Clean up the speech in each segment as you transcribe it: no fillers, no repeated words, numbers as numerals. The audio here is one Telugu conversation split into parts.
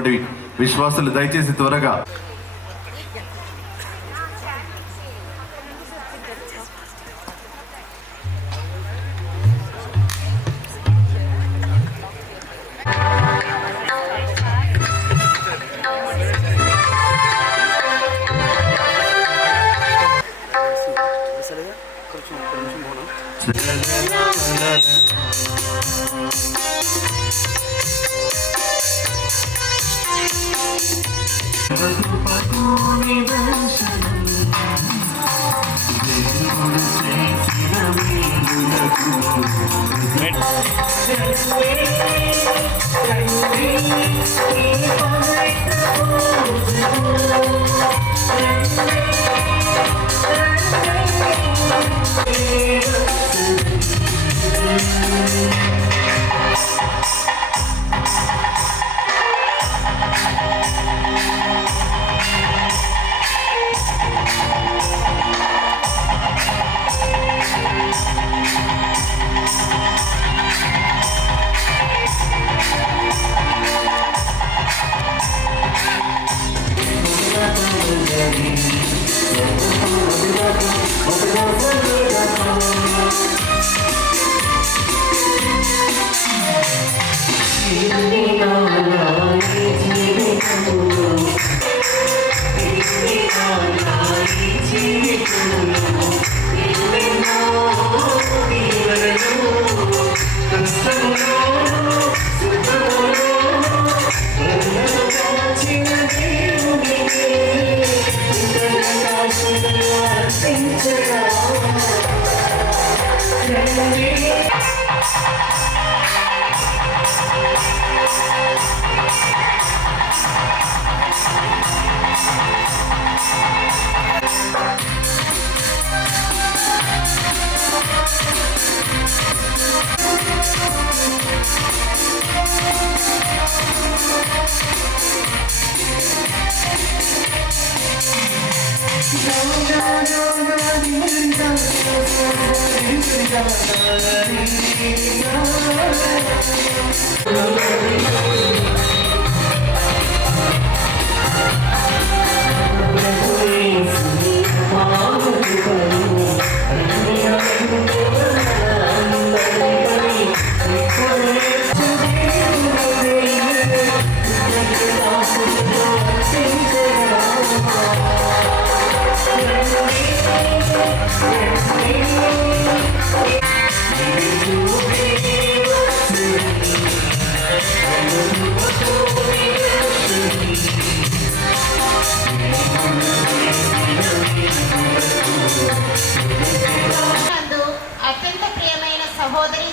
వచ్చినటువంటి విశ్వాసులు దయచేసి త్వరగా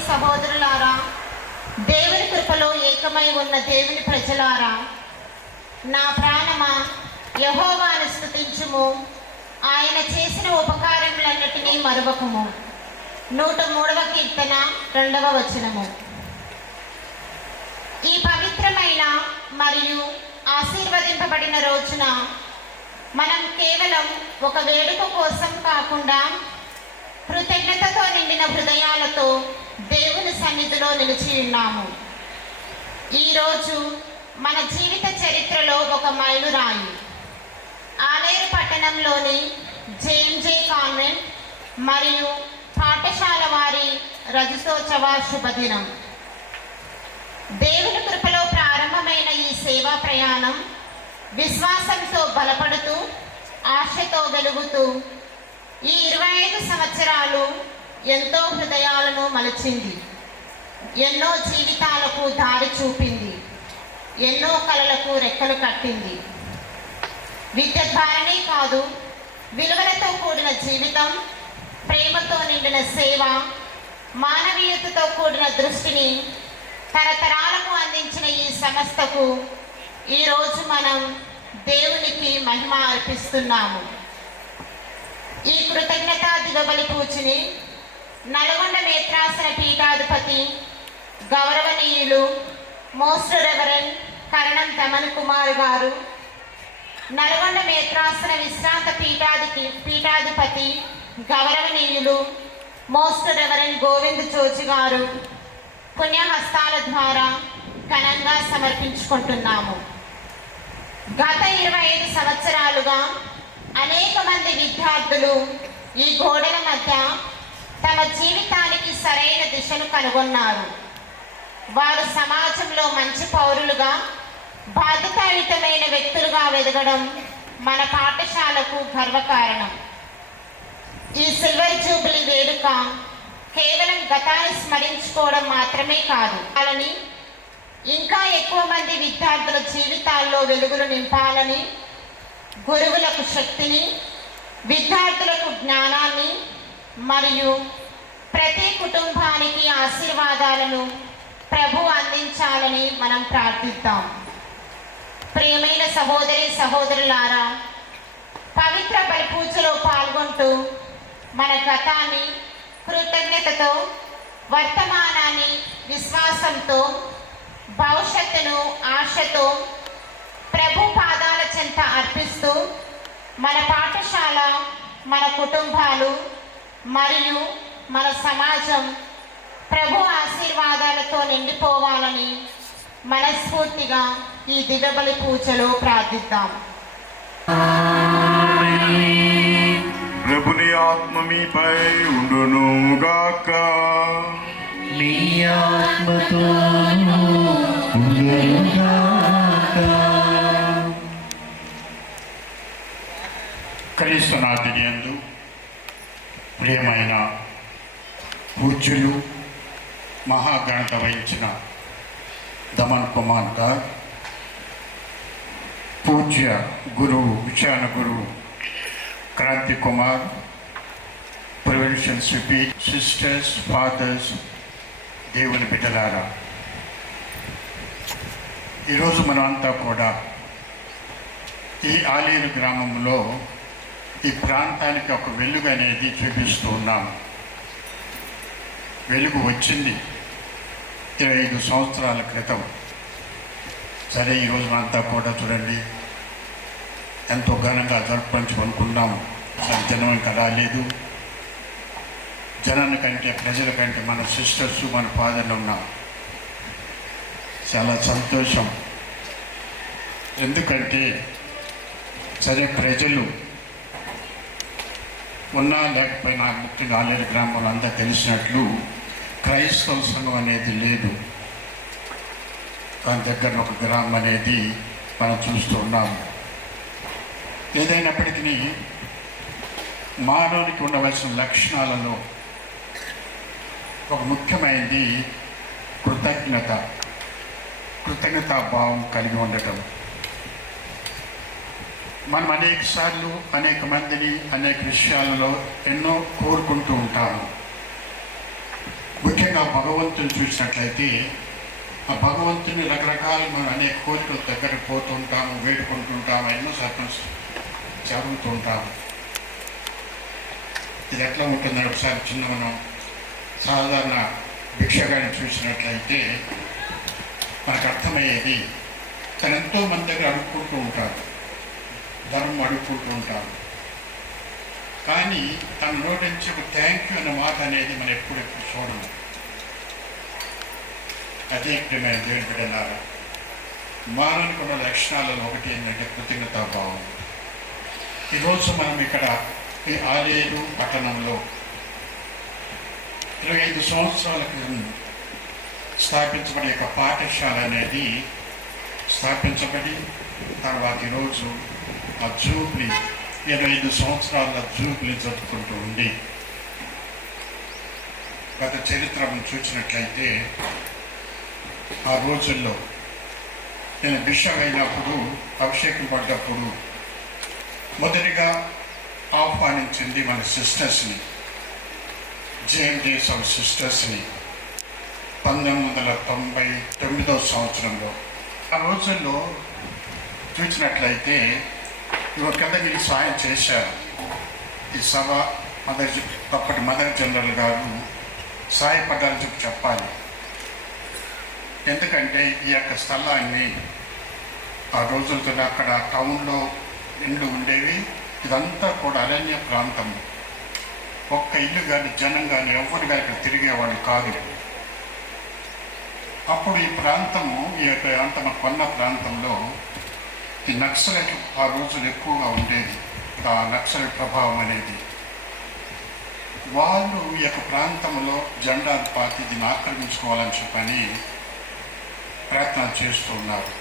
సహోదరులారా, దేవుని కృపలో ఏకమై ఉన్న దేవుని ప్రజలారా, నా ప్రాణమా యెహోవాను స్తుతించుము, ఆయన చేసిన ఉపకారములన్నిటినీ మరువకుము. 103వ కీర్తన 2వ వచనము. ఈ పవిత్రమైన మరియు ఆశీర్వదింపబడిన రోజున మనం కేవలం ఒక వేడుక కోసం కాకుండా కృతజ్ఞతతో నిండిన హృదయాలతో దేవుని సన్నిధిలో నిలిచి ఉన్నాము. ఈరోజు మన జీవిత చరిత్రలో ఒక మైలురాయి. ఆలేరు పట్టణంలోని జేఎంజే కాన్వెంట్ మరియు పాఠశాల వారి రజతోత్సవ శుభదినం. దేవుని కృపలో ప్రారంభమైన ఈ సేవా ప్రయాణం విశ్వాసంతో బలపడుతూ ఆశతో వెలుగుతూ ఈ 25 సంవత్సరాలు ఎంతో హృదయాలను మలచింది, ఎన్నో జీవితాలకు దారి చూపింది, ఎన్నో కలలకు రెక్కలు కట్టింది. విద్య ద్వారానే కాదు, విలువలతో కూడిన జీవితం, ప్రేమతో నిండిన సేవ, మానవీయతతో కూడిన దృష్టిని తరతరాలకు అందించిన ఈ సంస్థకు ఈరోజు మనం దేవునికి మహిమ అర్పిస్తున్నాము. ఈ కృతజ్ఞతా దిగబలి పూజని నల్గొండ నేత్రాసన పీఠాధిపతి గౌరవనీయులు మోస్ట్ రెవరెండ్ కరణం దమన్ కుమార్ గారు, నల్గొండ నేత్రాసన విశ్రాంత పీఠాధిపతి గౌరవనీయులు మోస్ట్ రెవరెండ్ గోవింద్ జోజి గారు పుణ్యహస్తాల ద్వారా ఘనంగా సమర్పించుకుంటున్నాము. గత 25 సంవత్సరాలుగా అనేక మంది విద్యార్థులు ఈ గోడల మధ్య తమ జీవితానికి సరైన దిశను కనుగొన్నారు. వారు సమాజంలో మంచి పౌరులుగా, బాధ్యతాయుతమైన వ్యక్తులుగా ఎదగడం మన పాఠశాలకు గర్వకారణం. ఈ సిల్వర్ జూబ్లీ వేడుక కేవలం గతాన్ని స్మరించుకోవడం మాత్రమే కాదు, అలాని ఇంకా ఎక్కువ మంది విద్యార్థుల జీవితాల్లో వెలుగులు నింపాలని, గురువులకు శక్తిని, విద్యార్థులకు జ్ఞానాన్ని మరియు ప్రతి కుటుంబానికి ఆశీర్వాదాలను ప్రభు అందించాలని మనం ప్రార్థిద్దాం. ప్రియమైన సహోదరి సహోదరులారా, పవిత్ర బలిపూజలో పాల్గొంటూ మన గతాన్ని కృతజ్ఞతతో, వర్తమానాన్ని విశ్వాసంతో, భవిష్యత్తును ఆశతో ప్రభు పాదాల చెంత అర్పిస్తూ మన పాఠశాల, మన కుటుంబాలు మరియు మన సమాజం ప్రభు ఆశీర్వాదాలతో నిండిపోవాలని మనస్ఫూర్తిగా ఈ దివ్యబలి పూజలో ప్రార్థిద్దాం. ప్రభుని ఆత్మ మీపై ఉండునుగాక. నీ ఆత్మతోను ఉండునుగాక. క్రీస్తునాథుని యందు ప్రియమైన పూజ్యులు, మహాగణత వహించిన దమన్ కుమార్ గారు, పూజ్య గురువు, విచారణ గురువు Kranthi Kumar, provincial CP, sisters, fathers, దేవుని బిడ్డలారా, ఈరోజు మనమంతా కూడా ఈ ఆలేరు గ్రామంలో ఈ ప్రాంతానికి ఒక వెలుగు అనేది చూపిస్తూ ఉన్నాము. వెలుగు వచ్చింది 25 సంవత్సరాల క్రితం. సరే, ఈరోజు మనంతా కూడా చూడండి ఎంతో ఘనంగా జరుపుకుంటున్నాము. అసలు జనం ఇంకా రాలేదు. జనాల కంటే, ప్రజల కంటే మన సిస్టర్స్, మన ఫాదర్లు ఉన్నాం. చాలా సంతోషం. ఎందుకంటే సరే, ప్రజలు ఉన్నా లేకపోయినా, ముఖ్యంగా ఆలేరు గ్రామంలో అంతా తెలిసినట్లు క్రైస్తవ సంఘం అనేది లేదు. దాని దగ్గర ఒక గ్రామం అనేది మనం చూస్తూ ఉన్నాము. ఏదైనప్పటికీ మానవునికి ఉండవలసిన లక్షణాలలో ఒక ముఖ్యమైనది కృతజ్ఞతాభావం కలిగి ఉండటం. మనం అనేక సార్లు అనేక మందిని అనేక విషయాలలో ఎన్నో కోరుకుంటూ ఉంటాము. ముఖ్యంగా భగవంతుని చూసినట్లయితే ఆ భగవంతుని రకరకాల మనం అనేక కోరికల దగ్గర పోతూ ఉంటాము, వేడుకుంటుంటాము, ఎన్నో సర్పంచ్ జరుగుతూ ఉంటాము. ఇది ఎట్లా ఉంటుందని ఒకసారి చిన్న మనం సాధారణ భిక్షగాన్ని చూసినట్లయితే మనకు అర్థమయ్యేది, తను ఎంతో మంది దగ్గర అడుక్కుంటూ ఉంటారు, ధర్మం అడుక్కుంటూ ఉంటారు. కానీ తన నోటి నుంచి ఒక థ్యాంక్ యూ అన్న మాట అనేది మనం ఎప్పుడు చూడము. అదే ప్రియమైన దేవుని బిడ్డలారా, మానవునికి ఉన్న లక్షణాలలో ఒకటి ఏంటంటే కృతజ్ఞతాభావం. ఈరోజు మనం ఇక్కడ ఈ ఆలేరు పట్టణంలో 25 సంవత్సరాల క్రితం స్థాపించబడే ఒక పాఠశాల అనేది స్థాపించబడి తర్వాత ఈరోజు ఆ జూబ్లీ 25 సంవత్సరాల జూబ్లీ జరుపుకుంటూ ఉంది. గత చరిత్రను చూసినట్లయితే ఆ రోజుల్లో నేను బిషప్ అయినప్పుడు, అభిషేకం పడ్డప్పుడు మొదటిగా ఆహ్వానించింది మన సిస్టర్స్ని, జేఎండీఎస్ ఆఫ్ సిస్టర్స్ని 1999వ సంవత్సరంలో. ఆ రోజుల్లో చూసినట్లయితే కిందకి సాయం చేశారు. ఈ సభ అప్పటి మదర్ జనరల్ గారు సాయపడ్డారని చెప్పాలి. ఎందుకంటే ఈ యొక్క స్థలాన్ని ఆ రోజులతో అక్కడ టౌన్లో ఇండ్లు ఉండేవి, ఇదంతా కూడా అరణ్య ప్రాంతం. ఒక్క ఇల్లు కానీ జనం కానీ ఎవరు కానీ ఇక్కడ తిరిగేవాళ్ళు కాదు. అప్పుడు ఈ ప్రాంతము, ఈ యొక్క అంత కొన్న ప్రాంతంలో ఈ నక్సలైట్ ఆ రోజులు ఎక్కువగా ఉండేది. ఆ నక్సలైట్ ప్రభావం అనేది వాళ్ళు ఈ యొక్క ప్రాంతంలో జెండాలు పాతి దీన్ని ఆక్రమించుకోవాలని చెప్పని ప్రయత్నాలు చేస్తూ ఉన్నారు.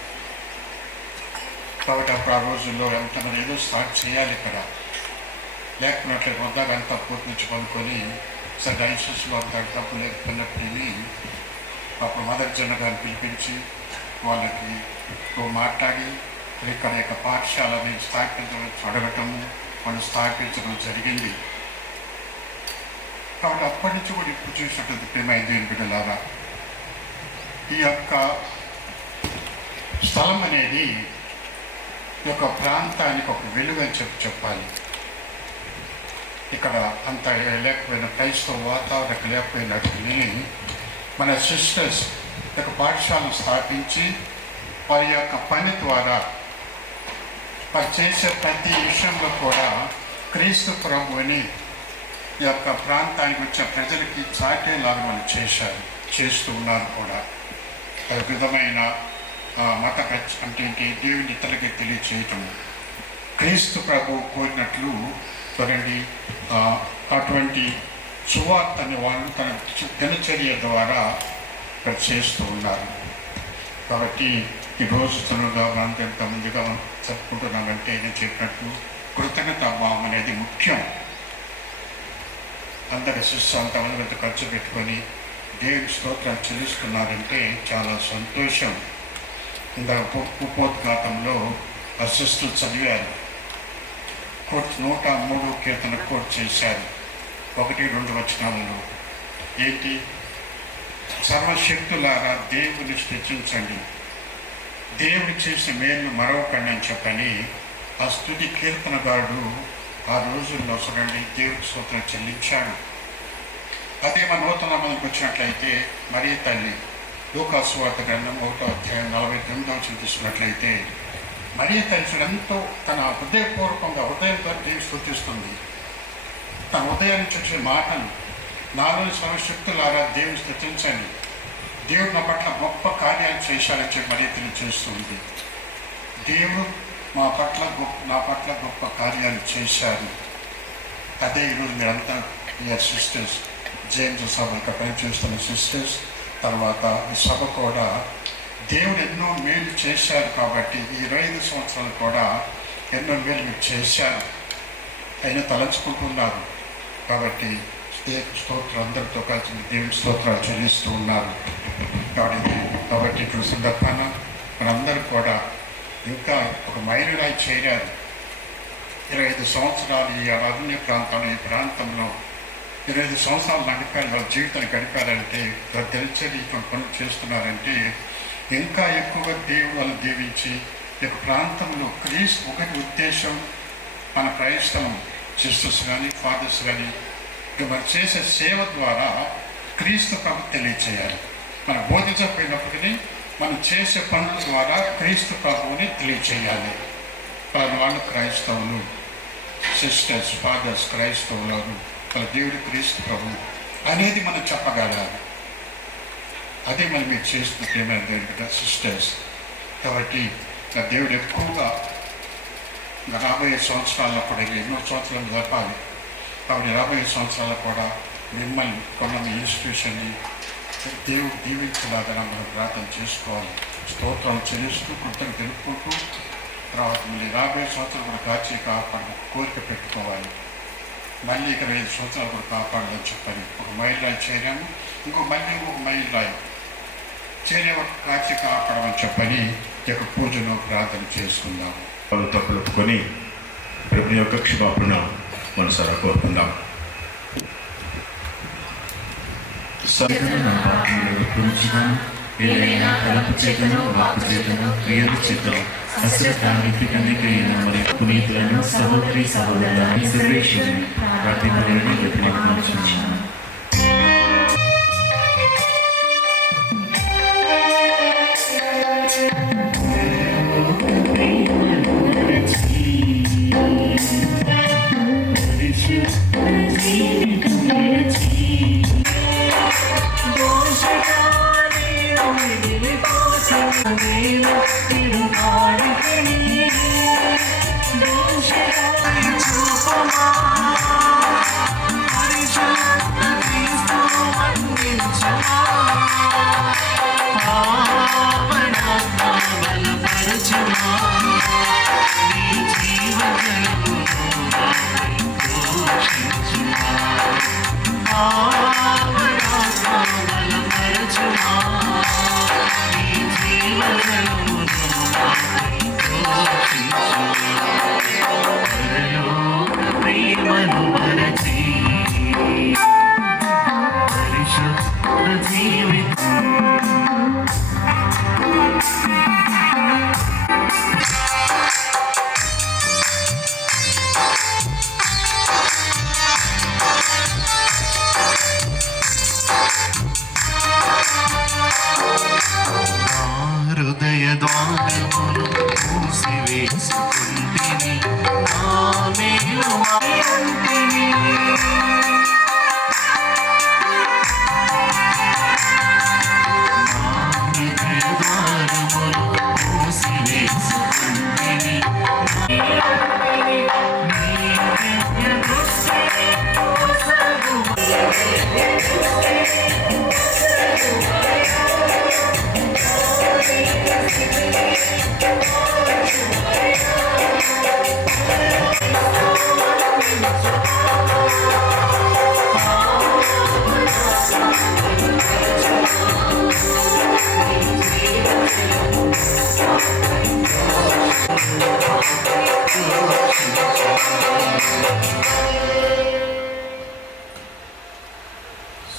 కాబట్టి అప్పుడు ఆ రోజుల్లో ఎంతమంది ఏదో స్టార్ట్ చేయాలి ఇక్కడ, లేకున్నట్లే వద్దాక అంతా పూర్తి నుంచి పనుకొని సరే డైసెస్లో అంత డబ్బు లేకపోయినప్పటికీ అప్పుడు మదర్ జన గారిని పిలిపించి వాళ్ళకి మాట్లాడి ఇక్కడ యొక్క పాఠశాలని స్థాపించడం అడగటము వాళ్ళు స్థాపించడం జరిగింది. కాబట్టి అప్పటి నుంచి కూడా ఇప్పుడు చూసినట్టు ప్రేమైంది బిడ్డలారా, ఈ యొక్క స్థలం అనేది ఈ యొక్క ప్రాంతానికి ఒక వెలుగు అని చెప్పాలి. ఇక్కడ అంత లేకపోయిన క్రైస్తవ వాతావరణం లేకపోయినట్టుని మన సిస్టర్స్ యొక్క పాఠశాలను స్థాపించి వారి యొక్క పని ద్వారా వారు చేసే ప్రతి విషయంలో కూడా క్రీస్తు ప్రభువుని ఈ యొక్క ప్రాంతానికి వచ్చే ప్రజలకి చాటేలాగా మనం చేస్తూ ఉన్నారు కూడా. ఒక విధమైన మత అంటే దేవుని ఇతరులకి తెలియచేయటం క్రీస్తు ప్రభు కోరినట్లు చూడండి. అటువంటి సువార్తని వాళ్ళు తన దినచర్య ద్వారా ఇక్కడ చేస్తూ ఉన్నారు. కాబట్టి ఈరోజు తనుగా మనం ఎంత ముందుగా చెప్పుకుంటున్నామంటే నేను చెప్పినట్టు కృతజ్ఞతాభావం అనేది ముఖ్యం. అందరి శిష్యు అంతమంది అంత ఖర్చు పెట్టుకొని దేవుని స్తోత్రాలు చెల్లిస్తున్నారంటే చాలా సంతోషం. ఇందాక ఉపోద్ఘాతంలో ఆ శిష్యులు చదివారు, 103 కీర్తన కోట్ చేశారు. 1-2 వచనాలలో ఏంటి? సర్వశక్తులారా దేవుని స్తుతించండి, దేవుడు చేసిన మేలు మరొకండి అని చెప్పని ఆ స్తుతి కీర్తనగాడు ఆ రోజుల్లో చూడండి దేవుడి స్తోత్రం చెల్లించాడు. అదే మన నూతన మనకు వచ్చినట్లయితే మరియ తల్లి లూకా సువార్త గ్రంథం 1వ అధ్యాయం 49వ తీసుకున్నట్లయితే మరియ తల్లి ఎంతో తన హృదయంతో దేవుడు స్తుతిస్తుంది. తన హృదయాన్ని చూసే మాటలు, నాలోని సర్వశక్తులారా దేవుని స్తుతించండి, దేవుడు నా పట్ల గొప్ప కార్యాలు చేశారని చెప్పి మరియ తల్లి చేస్తుంది. దేవుడు నా పట్ల గొప్ప కార్యాలు చేశారు. అదే ఈరోజు మీరంతా సిస్టర్స్ జేమ్స్ సభ ఇక్కడ పనిచేస్తున్న సిస్టర్స్, తర్వాత ఈ సభ కూడా దేవుడు ఎన్నో మేలు చేశారు. కాబట్టి ఈ 25 సంవత్సరాలు కూడా ఎన్నో మేలు మీరు చేశారు అయినా తలంచుకుంటున్నారు. కాబట్టి స్తోత్రం అందరితో కలిసి దేవుని స్తోత్రాలు చెల్లిస్తూ ఉన్నారు. కాబట్టి ఇప్పుడు సందర్భాన మనందరూ కూడా ఇంకా ఒక మైలురాయి చేరారు. 25 సంవత్సరాలు ఈ అరణ్య ప్రాంతంలో ఈ ప్రాంతంలో 25 సంవత్సరాలు నడిపారు, వాళ్ళ జీవితాన్ని గడిపారంటే తెలిసేది పనులు చేస్తున్నారంటే ఇంకా ఎక్కువగా దేవుడు వాళ్ళు దీవించి ఈ యొక్క ప్రాంతంలో క్రీస్తు ఒకటి ఉద్దేశం, మన క్రైస్తవం సిస్టర్స్ కానీ ఫాదర్స్ కానీ మరి చేసే సేవ ద్వారా క్రీస్తు ప్రభు తెలియచేయాలి. మనం బోధించకపోయినప్పటికీ మనం చేసే పనుల ద్వారా క్రీస్తు ప్రభువుని తెలియచేయాలి. వాళ్ళు క్రైస్తవులు, సిస్టర్స్ ఫాదర్స్ క్రైస్తవులు, వాళ్ళ దేవుడు క్రీస్తు ప్రభు అనేది మనం చెప్పగలగాలి. అదే మనం మీరు చేస్తున్న ప్రేమైన దేవుడు సిస్టర్స్. కాబట్టి దేవుడు ఎక్కువగా 40 సంవత్సరాల్లో కూడా ఎన్నో సంవత్సరాలు జరపాలి. కాబట్టి 40 సంవత్సరాలు కూడా మిమ్మల్ని కొన్న ఇన్స్టిట్యూషన్ని దేవుడు దీవించలాగా మనం ప్రార్థన చేసుకోవాలి. స్తోత్రాలు చెల్లిస్తూ కృతజ్ఞత తెలుపుకుంటూ తర్వాత మళ్ళీ 40 సంవత్సరాలు కూడా కాపాడు కోరిక పెట్టుకోవాలి. మళ్ళీ ఇక్కడ 5 సంవత్సరాలు కూడా కాపాడాలని చెప్పని ఒక మైలురాయి చేరాము. మళ్ళీ ఇంకొక మైలురాయి చేరే ఒక కాపాడమని చెప్పని ఈ యొక్క పూజను ప్రార్థన చేసుకుందాము. వాళ్ళు తప్పుకొని ప్రభు యొక్క క్షమాపణ మనసారా కోరుకుందాం. ఏదైనా తలపు చేతను వాకు చేతను క్రియలు చేతను మరి పునీతులను సహోదరి సహోదరులను సర్వేశ్వరుని ప్రార్థింపలేని వ్యతిరేకించున్నాను. వేసుకుంటిని నా మేలు మాయంటిని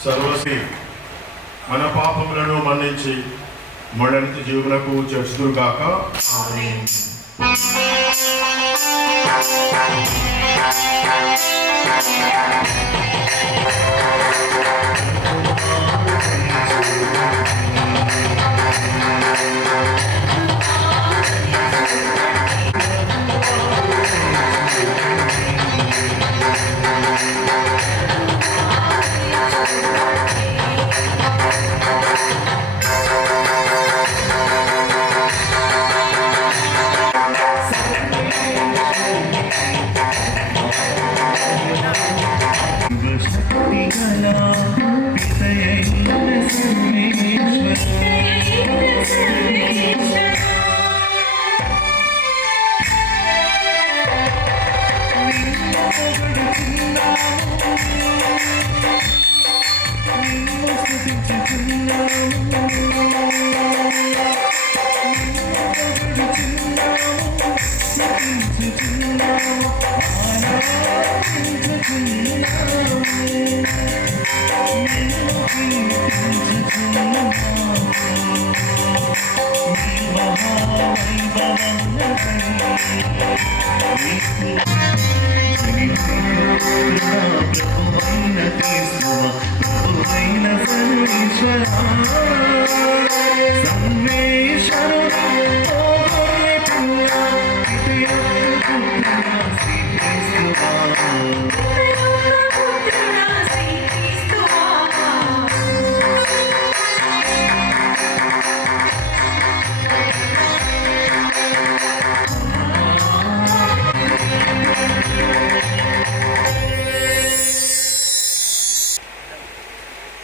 సర్వశ్రీ మన పాపములను మన్నించి మరణిత జీవులకు చేస్తుగాక.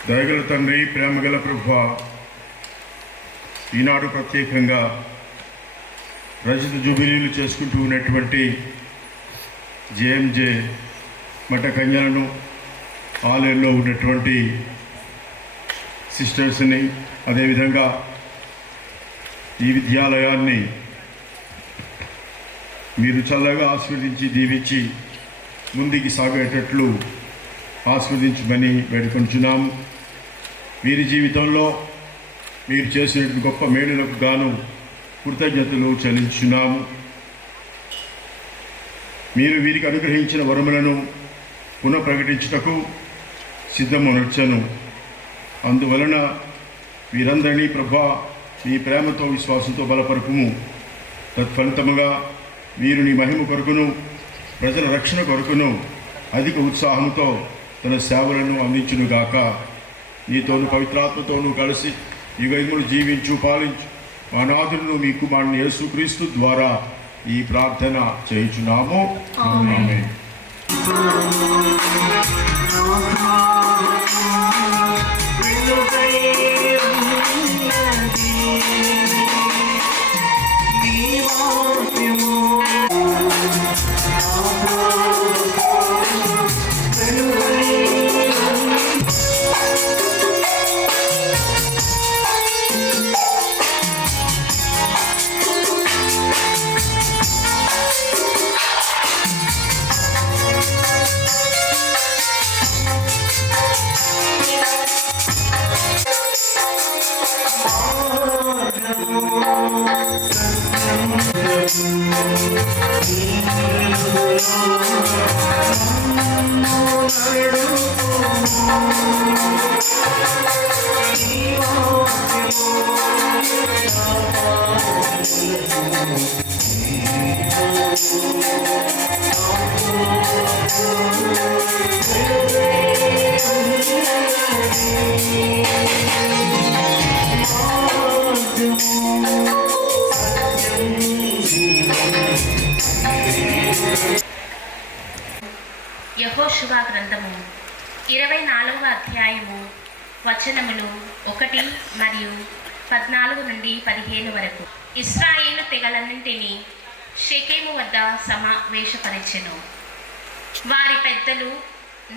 దయగల తండ్రి, ప్రేమగల ప్రభువా, ఈనాడు ప్రత్యేకంగా రజత జూబిలీలు చేసుకుంటూ ఉన్నటువంటి జేఎంజే మఠ కన్యలను, ఆలయంలో ఉన్నటువంటి సిస్టర్స్ని, అదేవిధంగా ఈ విద్యాలయాన్ని మీరు చల్లగా ఆశీర్వదించి దీవించి ముందుకి సాగేటట్లు ఆశీర్వదించమని వేడుకొంచున్నాము. వీరి జీవితంలో మీరు చేసిన గొప్ప మేలులకు గాను కృతజ్ఞతలు చెల్లించున్నాము. మీరు వీరికి అనుగ్రహించిన వరములను పునఃప్రకటించుటకు సిద్ధమనొచ్చను. అందువలన వీరందరినీ ప్రభా నీ ప్రేమతో విశ్వాసంతో బలపరుపుము. తత్ఫలితముగా వీరు నీ మహిమ కొరకును ప్రజల రక్షణ కొరకును అధిక ఉత్సాహంతో తన సేవలను అందించునుగాక. నీతోను పవిత్రాత్మతోనూ కలిసి యుగములు జీవించు పాలించు మా నాథులను మీ కుమారుని యేసుక్రీస్తు ద్వారా ఈ ప్రార్థన చేయుచున్నాము. ఆమేన్. యెహోషువ గ్రంథము 24వ అధ్యాయము వచనములు 1 మరియు 14 నుండి 15 వరకు. ఇశ్రాయేలు తెగలన్నింటినీ షెకెము వద్ద సమావేశపరిచెను. వారి పెద్దలు,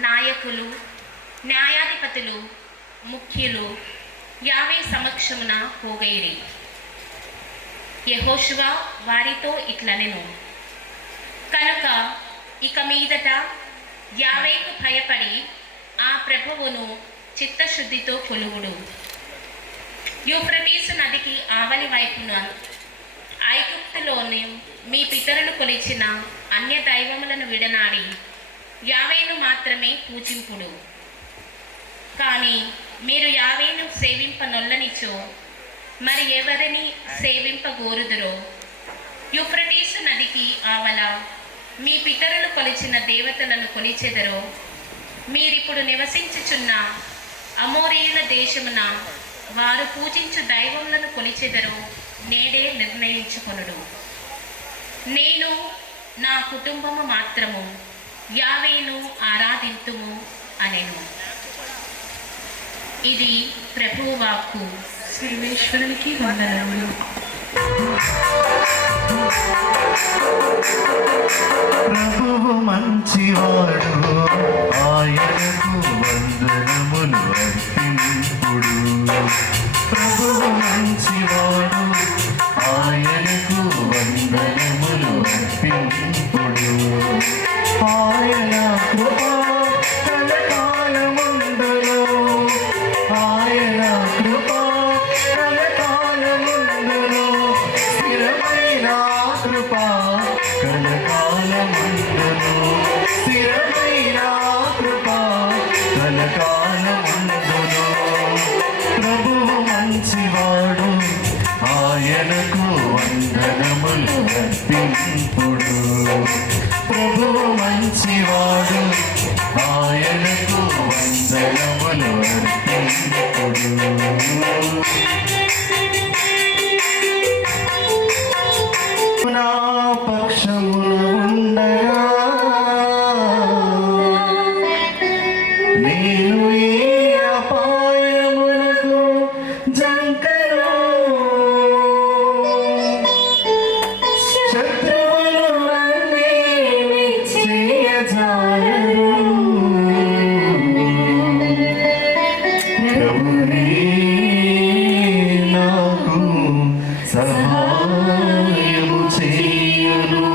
నాయకులు, న్యాయాధిపతులు, ముఖ్యులు యావే సమక్షమున పోగైరి. యెహోషువ వారితో ఇట్లనెను, కనుక ఇక మీదట యావేకు భయపడి ఆ ప్రభువును చిత్తశుద్ధితో కొలువుడు. యూఫ్రటీసు నదికి ఆవలి వైపున ఐగుప్తులోని మీ పితరులు కొలిచిన అన్య దైవములను విడనాడి యావేను మాత్రమే పూజింపుడు. కానీ మీరు యావేను సేవింపనొల్లనిచో మరి ఎవరిని సేవింపగోరుదురో? యూఫ్రటీసు నదికి ఆవల మీ పితరులు కొలిచిన దేవతలను కొలిచెదరో? మీరిప్పుడు నివసించుచున్న అమోరీయుల దేశమున వారు పూజించు దైవములను కొలిచెదరో నేడే నిర్ణయించుకొనుడు. నేను నా కుటుంబము మాత్రము యావేను ఆరాధింతుము అనెను. ఇది ప్రభువు వాక్కు. సర్వేశ్వరునికి వందనములు. ప్రభువు మంచివాడు, ఆయనకు వందనములు అర్పింపుడు. ప్రభువు మంచివాడు, ఆయనకు వందనములు అర్పింపుడు. ఆయన కృప కలకాలముండును, ఆయన కృప కలకాలముండును. స్థిరమైన కృప కలకాలముండును, స్థిరమైన కృప కలకాలముండును. ప్రభువు మంచివాడు, ఆయనకు వందనములు అర్పింపుడు. ప్రభువు మంచివాడు, ఆయనకు వందనములు అర్పింపుడు. నా పక్షమున ఉండగా నేను ఏ అపాయములకు జంకను. శత్రువులు నన్నేమి చేయజాలరు. ప్రభువే నాకు సహాయము చేయును.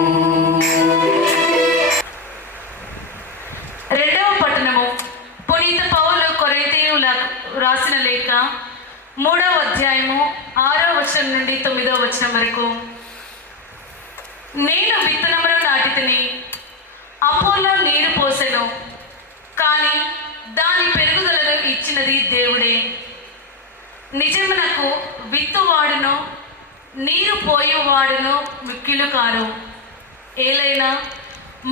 రెండవ పట్టణము పునీత పౌలు కొరింథీయులకు రాసిన లేఖ 3వ అధ్యాయము 6వ వచనం నుండి 9వ వచనం వరకు. నేను విత్తనములు నాటితిని, అపోల్లో నీరు పోసెను, కానీ దాని పెరుగుదలను ఇచ్చినది దేవుడే. నిజమునకు విత్తువాడును నీరు పోయేవాడును ముఖ్యులు కారు, ఏలైనా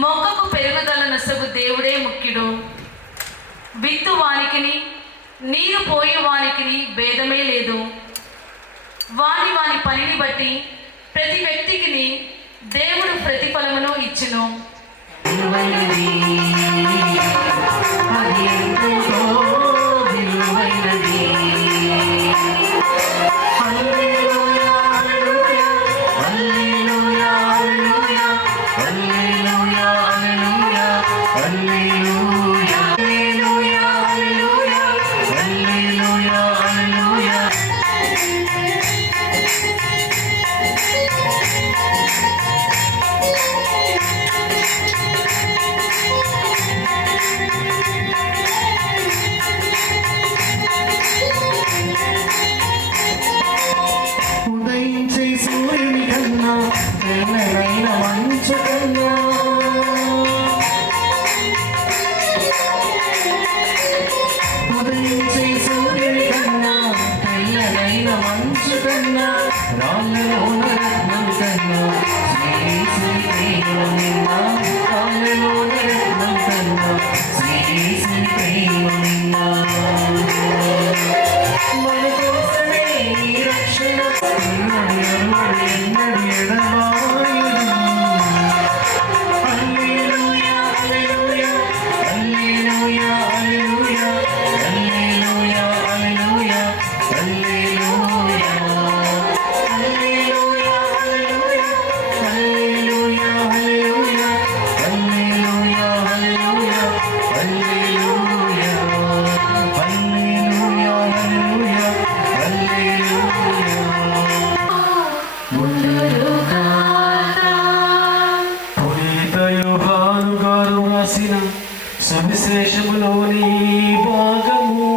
మొక్కకు పెరుగుదల నొసగు దేవుడే ముఖ్యుడు. విత్తు వానికిని నీరు పోయే వానికిని భేదమే లేదు. వాని వాని పనిని బట్టి ప్రతి వ్యక్తికి దేవుడు ప్రతిఫలమును ఇచ్చును. విలువైనది, అది ఎంతో విలువైనది. హల్లెలూయా, హల్లెలూయా, హల్లెలూయా, హల్లెలూయా, హల్లెలూయా, హల్లెలూయా, హల్లెలూయా, హల్లెలూయా, హల్లెలూయా. సువిశేషములోని భాగము.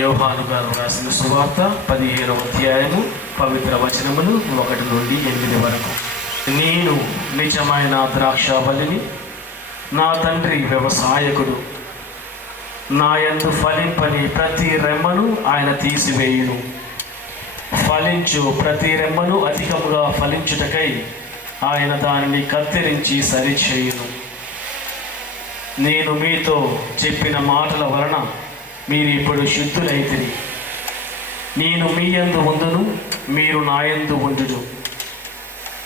యోహాను గారు రాసిన సువార్త 15వ అధ్యాయము పవిత్ర వచనములు 1 నుండి 8 వరకు. నేను నిజమైన ద్రాక్షావల్లిని, నా తండ్రి వ్యవసాయకుడు. నా యందు ఫలింపని ప్రతి రెమ్మను ఆయన తీసివేయును, ఫలించు ప్రతి రెమ్మను అధికముగా ఫలించుటకై ఆయన దానిని కత్తిరించి సరిచేయును. నేను మీతో చెప్పిన మాటల వలన మీరు ఇప్పుడు శుద్ధులైతిరి. నేను మీ యందు ఉండును, మీరు నా యందు ఉండును.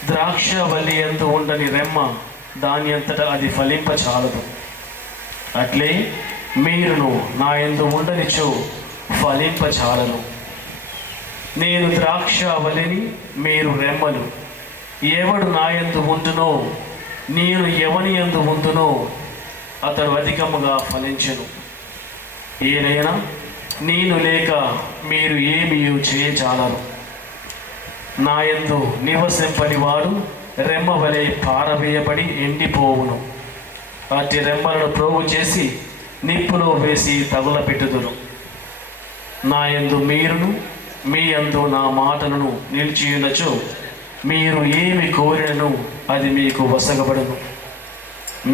ద్రాక్షవల్లి యందు ఉండని రెమ్మ దాని అంతటా అది ఫలింపచాలదు. అట్లే మీరును నా యందు ఉండనిచో ఫలింపచాలను. నేను ద్రాక్షవల్లిని, మీరు రెమ్మలు. ఎవడు నా యందు ఉండునో, నేను ఎవని యందు ఉండునో అతడు అధికముగా ఫలించెను. ఏనైనా నేను లేక మీరు ఏమీ చేయజాలరు. నా యందు నివసింపని వాడు రెమ్మ వలె పారవేయబడి ఎండిపోవును. అట్టి రెమ్మలను ప్రోగు చేసి నిప్పులో వేసి తగులపెట్టుదురు. నా యందు మీరును, మీ యందు నా మాటలను నిలిచియున్నచో మీరు ఏమి కోరినను అది మీకు వసగబడును.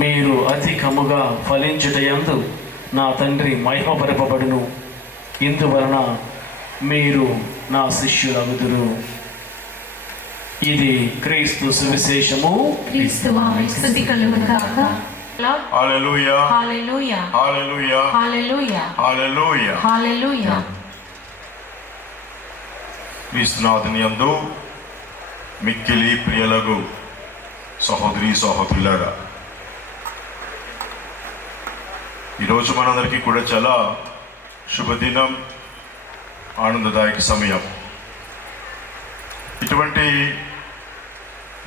మీరు అధికముగా ఫలించుటయందు నా తండ్రి మహిమపరపబడును. ఇందువలన మీరు నా శిష్యులగుదురు. ఇది క్రీస్తు సువిశేషము. క్రీస్తువానికి స్తుతి కలుగును గాక. హల్లెలూయా, హల్లెలూయా, హల్లెలూయా, హల్లెలూయా, హల్లెలూయా. హల్లెలూయా. క్రీస్తునాథుని యందు మిక్కిలి ప్రియలగు సహోదరి సహోదరులారా, ఈరోజు మనందరికీ కూడా చాలా శుభదినం, ఆనందదాయక సమయం. ఇటువంటి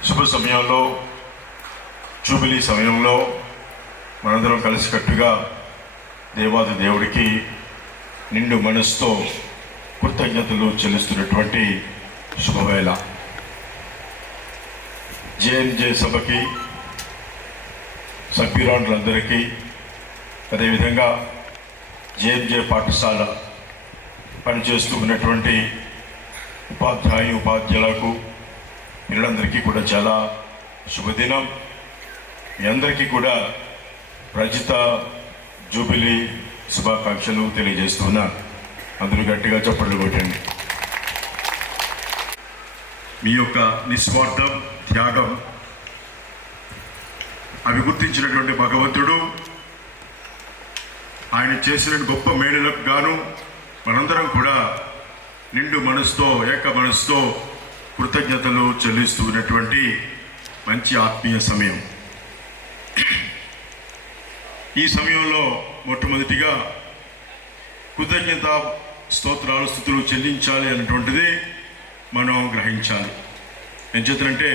శుభ సమయంలో, జూబిలీ సమయంలో మనందరం కలిసికట్టుగా దేవాది దేవుడికి నిండు మనసుతో కృతజ్ఞతలు చెల్లిస్తున్నటువంటి శుభవేళ. జేఎన్జే సభకి సభ్యురాండ్రందరికీ, అదేవిధంగా జేఎన్జే పాఠశాల పనిచేస్తూ ఉన్నటువంటి ఉపాధ్యాయులకు పిల్లలందరికీ కూడా చాలా శుభదినం. మీ అందరికీ కూడా రజిత జూబిలీ శుభాకాంక్షలు తెలియజేస్తున్నాను. అందరూ గట్టిగా చప్పట్లు కొట్టండి. మీ యొక్క నిస్వార్థం, త్యాగం అవి గుర్తించినటువంటి భగవంతుడు ఆయన చేసిన గొప్ప మేలులకు గాను మనందరం కూడా నిండు మనసుతో, ఏక మనసుతో కృతజ్ఞతలు చెల్లిస్తూ ఉన్నటువంటి మంచి ఆత్మీయ సమయం. ఈ సమయంలో మొట్టమొదటిగా కృతజ్ఞత స్తోత్రాలు, స్తుతులు చెల్లించాలి అనేటువంటిది మనం గ్రహించాలి. ఏం చేద్దంటే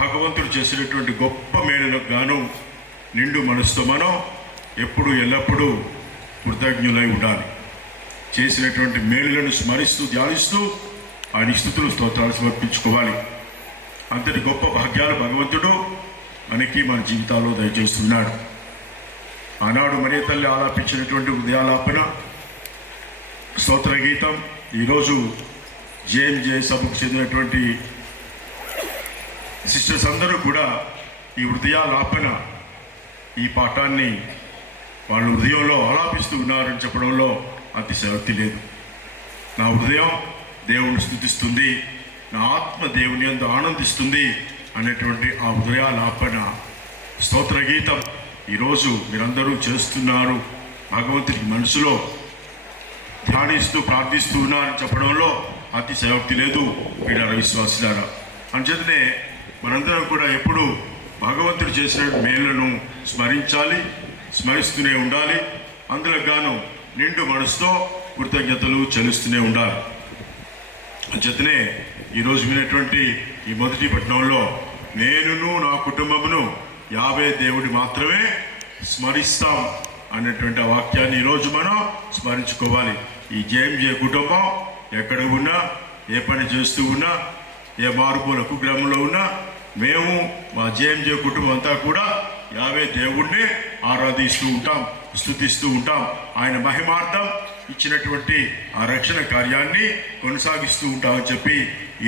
భగవంతుడు చేసినటువంటి గొప్ప మేలులకు గాను నిండు మనసుతో మనం ఎప్పుడు ఎల్లప్పుడూ కృతజ్ఞులై ఉండాలి. చేసినటువంటి మేలులను స్మరిస్తూ, ధ్యానిస్తూ ఆయన స్తుతులు, స్తోత్రాలు సమర్పించుకోవాలి. అంతటి గొప్ప భాగ్యాలు భగవంతుడు మనకి, మన జీవితాల్లో దయచేస్తున్నాడు. ఆనాడు మరియ తల్లి ఆలాపించినటువంటి ఉదయాలాపన స్తోత్ర గీతం ఈరోజు జేఎంజే సభకు చెందినటువంటి సిస్టర్స్ అందరూ కూడా ఈ హృదయాలాపన, ఈ పాఠాన్ని వాళ్ళు హృదయంలో ఆలాపిస్తూ ఉన్నారని చెప్పడంలో అతిశయోక్తి లేదు. నా హృదయం దేవుని స్తుతిస్తుంది, నా ఆత్మ దేవుని యందు ఆనందిస్తుంది అనేటువంటి ఆ హృదయాలాపన స్తోత్ర గీతం ఈరోజు మీరందరూ చేస్తున్నారు. భగవంతుడికి మనసులో ధ్యానిస్తూ ప్రార్థిస్తూ ఉన్నారని చెప్పడంలో అతిశయోక్తి లేదు. వీడారా విశ్వాసులారా, అంచేతనే మనందరం కూడా ఎప్పుడు భగవంతుడు చేసిన మేళ్లను స్మరించాలి, స్మరిస్తూనే ఉండాలి. అందులో గాను నిండు మనసుతో కృతజ్ఞతలు చెల్లిస్తూనే ఉండాలి. అంచేతనే ఈరోజు వినేటువంటి ఈ మొదటి పట్టణంలో నేనును నా కుటుంబమును యావే దేవుడి మాత్రమే స్మరిస్తాం అన్నటువంటి ఆ వాక్యాన్ని ఈరోజు మనం స్మరించుకోవాలి. ఈ జేఎంజే కుటుంబం ఎక్కడ ఉన్నా, ఏ పని చేస్తూ ఉన్నా, ఏ మారుమూల కుగ్రామంలో ఉన్నా, మేము మా జేఎంజే కుటుంబం అంతా కూడా యావే దేవుణ్ణి ఆరాధిస్తూ ఉంటాం, స్తుతిస్తూ ఉంటాం. ఆయన మహిమార్థం ఇచ్చినటువంటి ఆ రక్షణ కార్యాన్ని కొనసాగిస్తూ ఉంటామని చెప్పి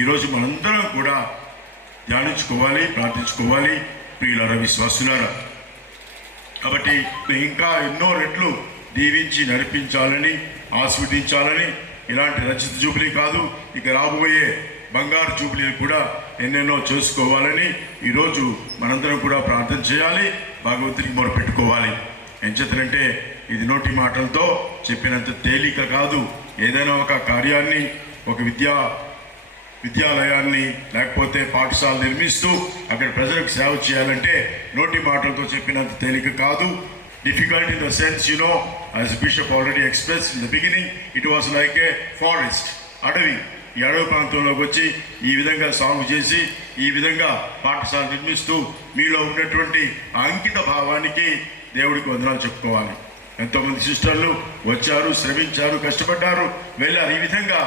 ఈరోజు మనందరం కూడా ధ్యానించుకోవాలి, ప్రార్థించుకోవాలి ప్రియులారా, విశ్వాసులారా. కాబట్టి ఇంకా ఎన్నో రెట్లు దీవించి నడిపించాలని, ఆస్వాదించాలని, ఇలాంటి రజత జూబిలీ కాదు, ఇక రాబోయే బంగారు జూబిలీలు కూడా ఎన్నెన్నో చేసుకోవాలని ఈరోజు మనందరం కూడా ప్రార్థన చేయాలి, భగవంతునికి మొరపెట్టుకోవాలి. ఏం చేతనంటే ఇది నోటి మాటలతో చెప్పినంత తేలిక కాదు. ఏదైనా ఒక కార్యాన్ని, ఒక విద్యాలయాన్ని లేకపోతే పాఠశాల నిర్మిస్తూ అక్కడ ప్రజలకు సేవ చేయాలంటే నోటి మాటలతో చెప్పినంత తేలిక కాదు. Difficult in the sense, as Bishop already expressed in the beginning, it was like a forest, అడవి. ఈ అడవి ప్రాంతంలోకి వచ్చి ఈ విధంగా సాగు చేసి ఈ విధంగా పాఠశాల నిర్మిస్తూ మీలో ఉన్నటువంటి అంకిత భావానికి దేవుడికి వందనాలు చెప్పుకోవాలి. ఎంతోమంది సిస్టర్లు వచ్చారు, శ్రమించారు, కష్టపడ్డారు, వెళ్ళారు. ఈ విధంగా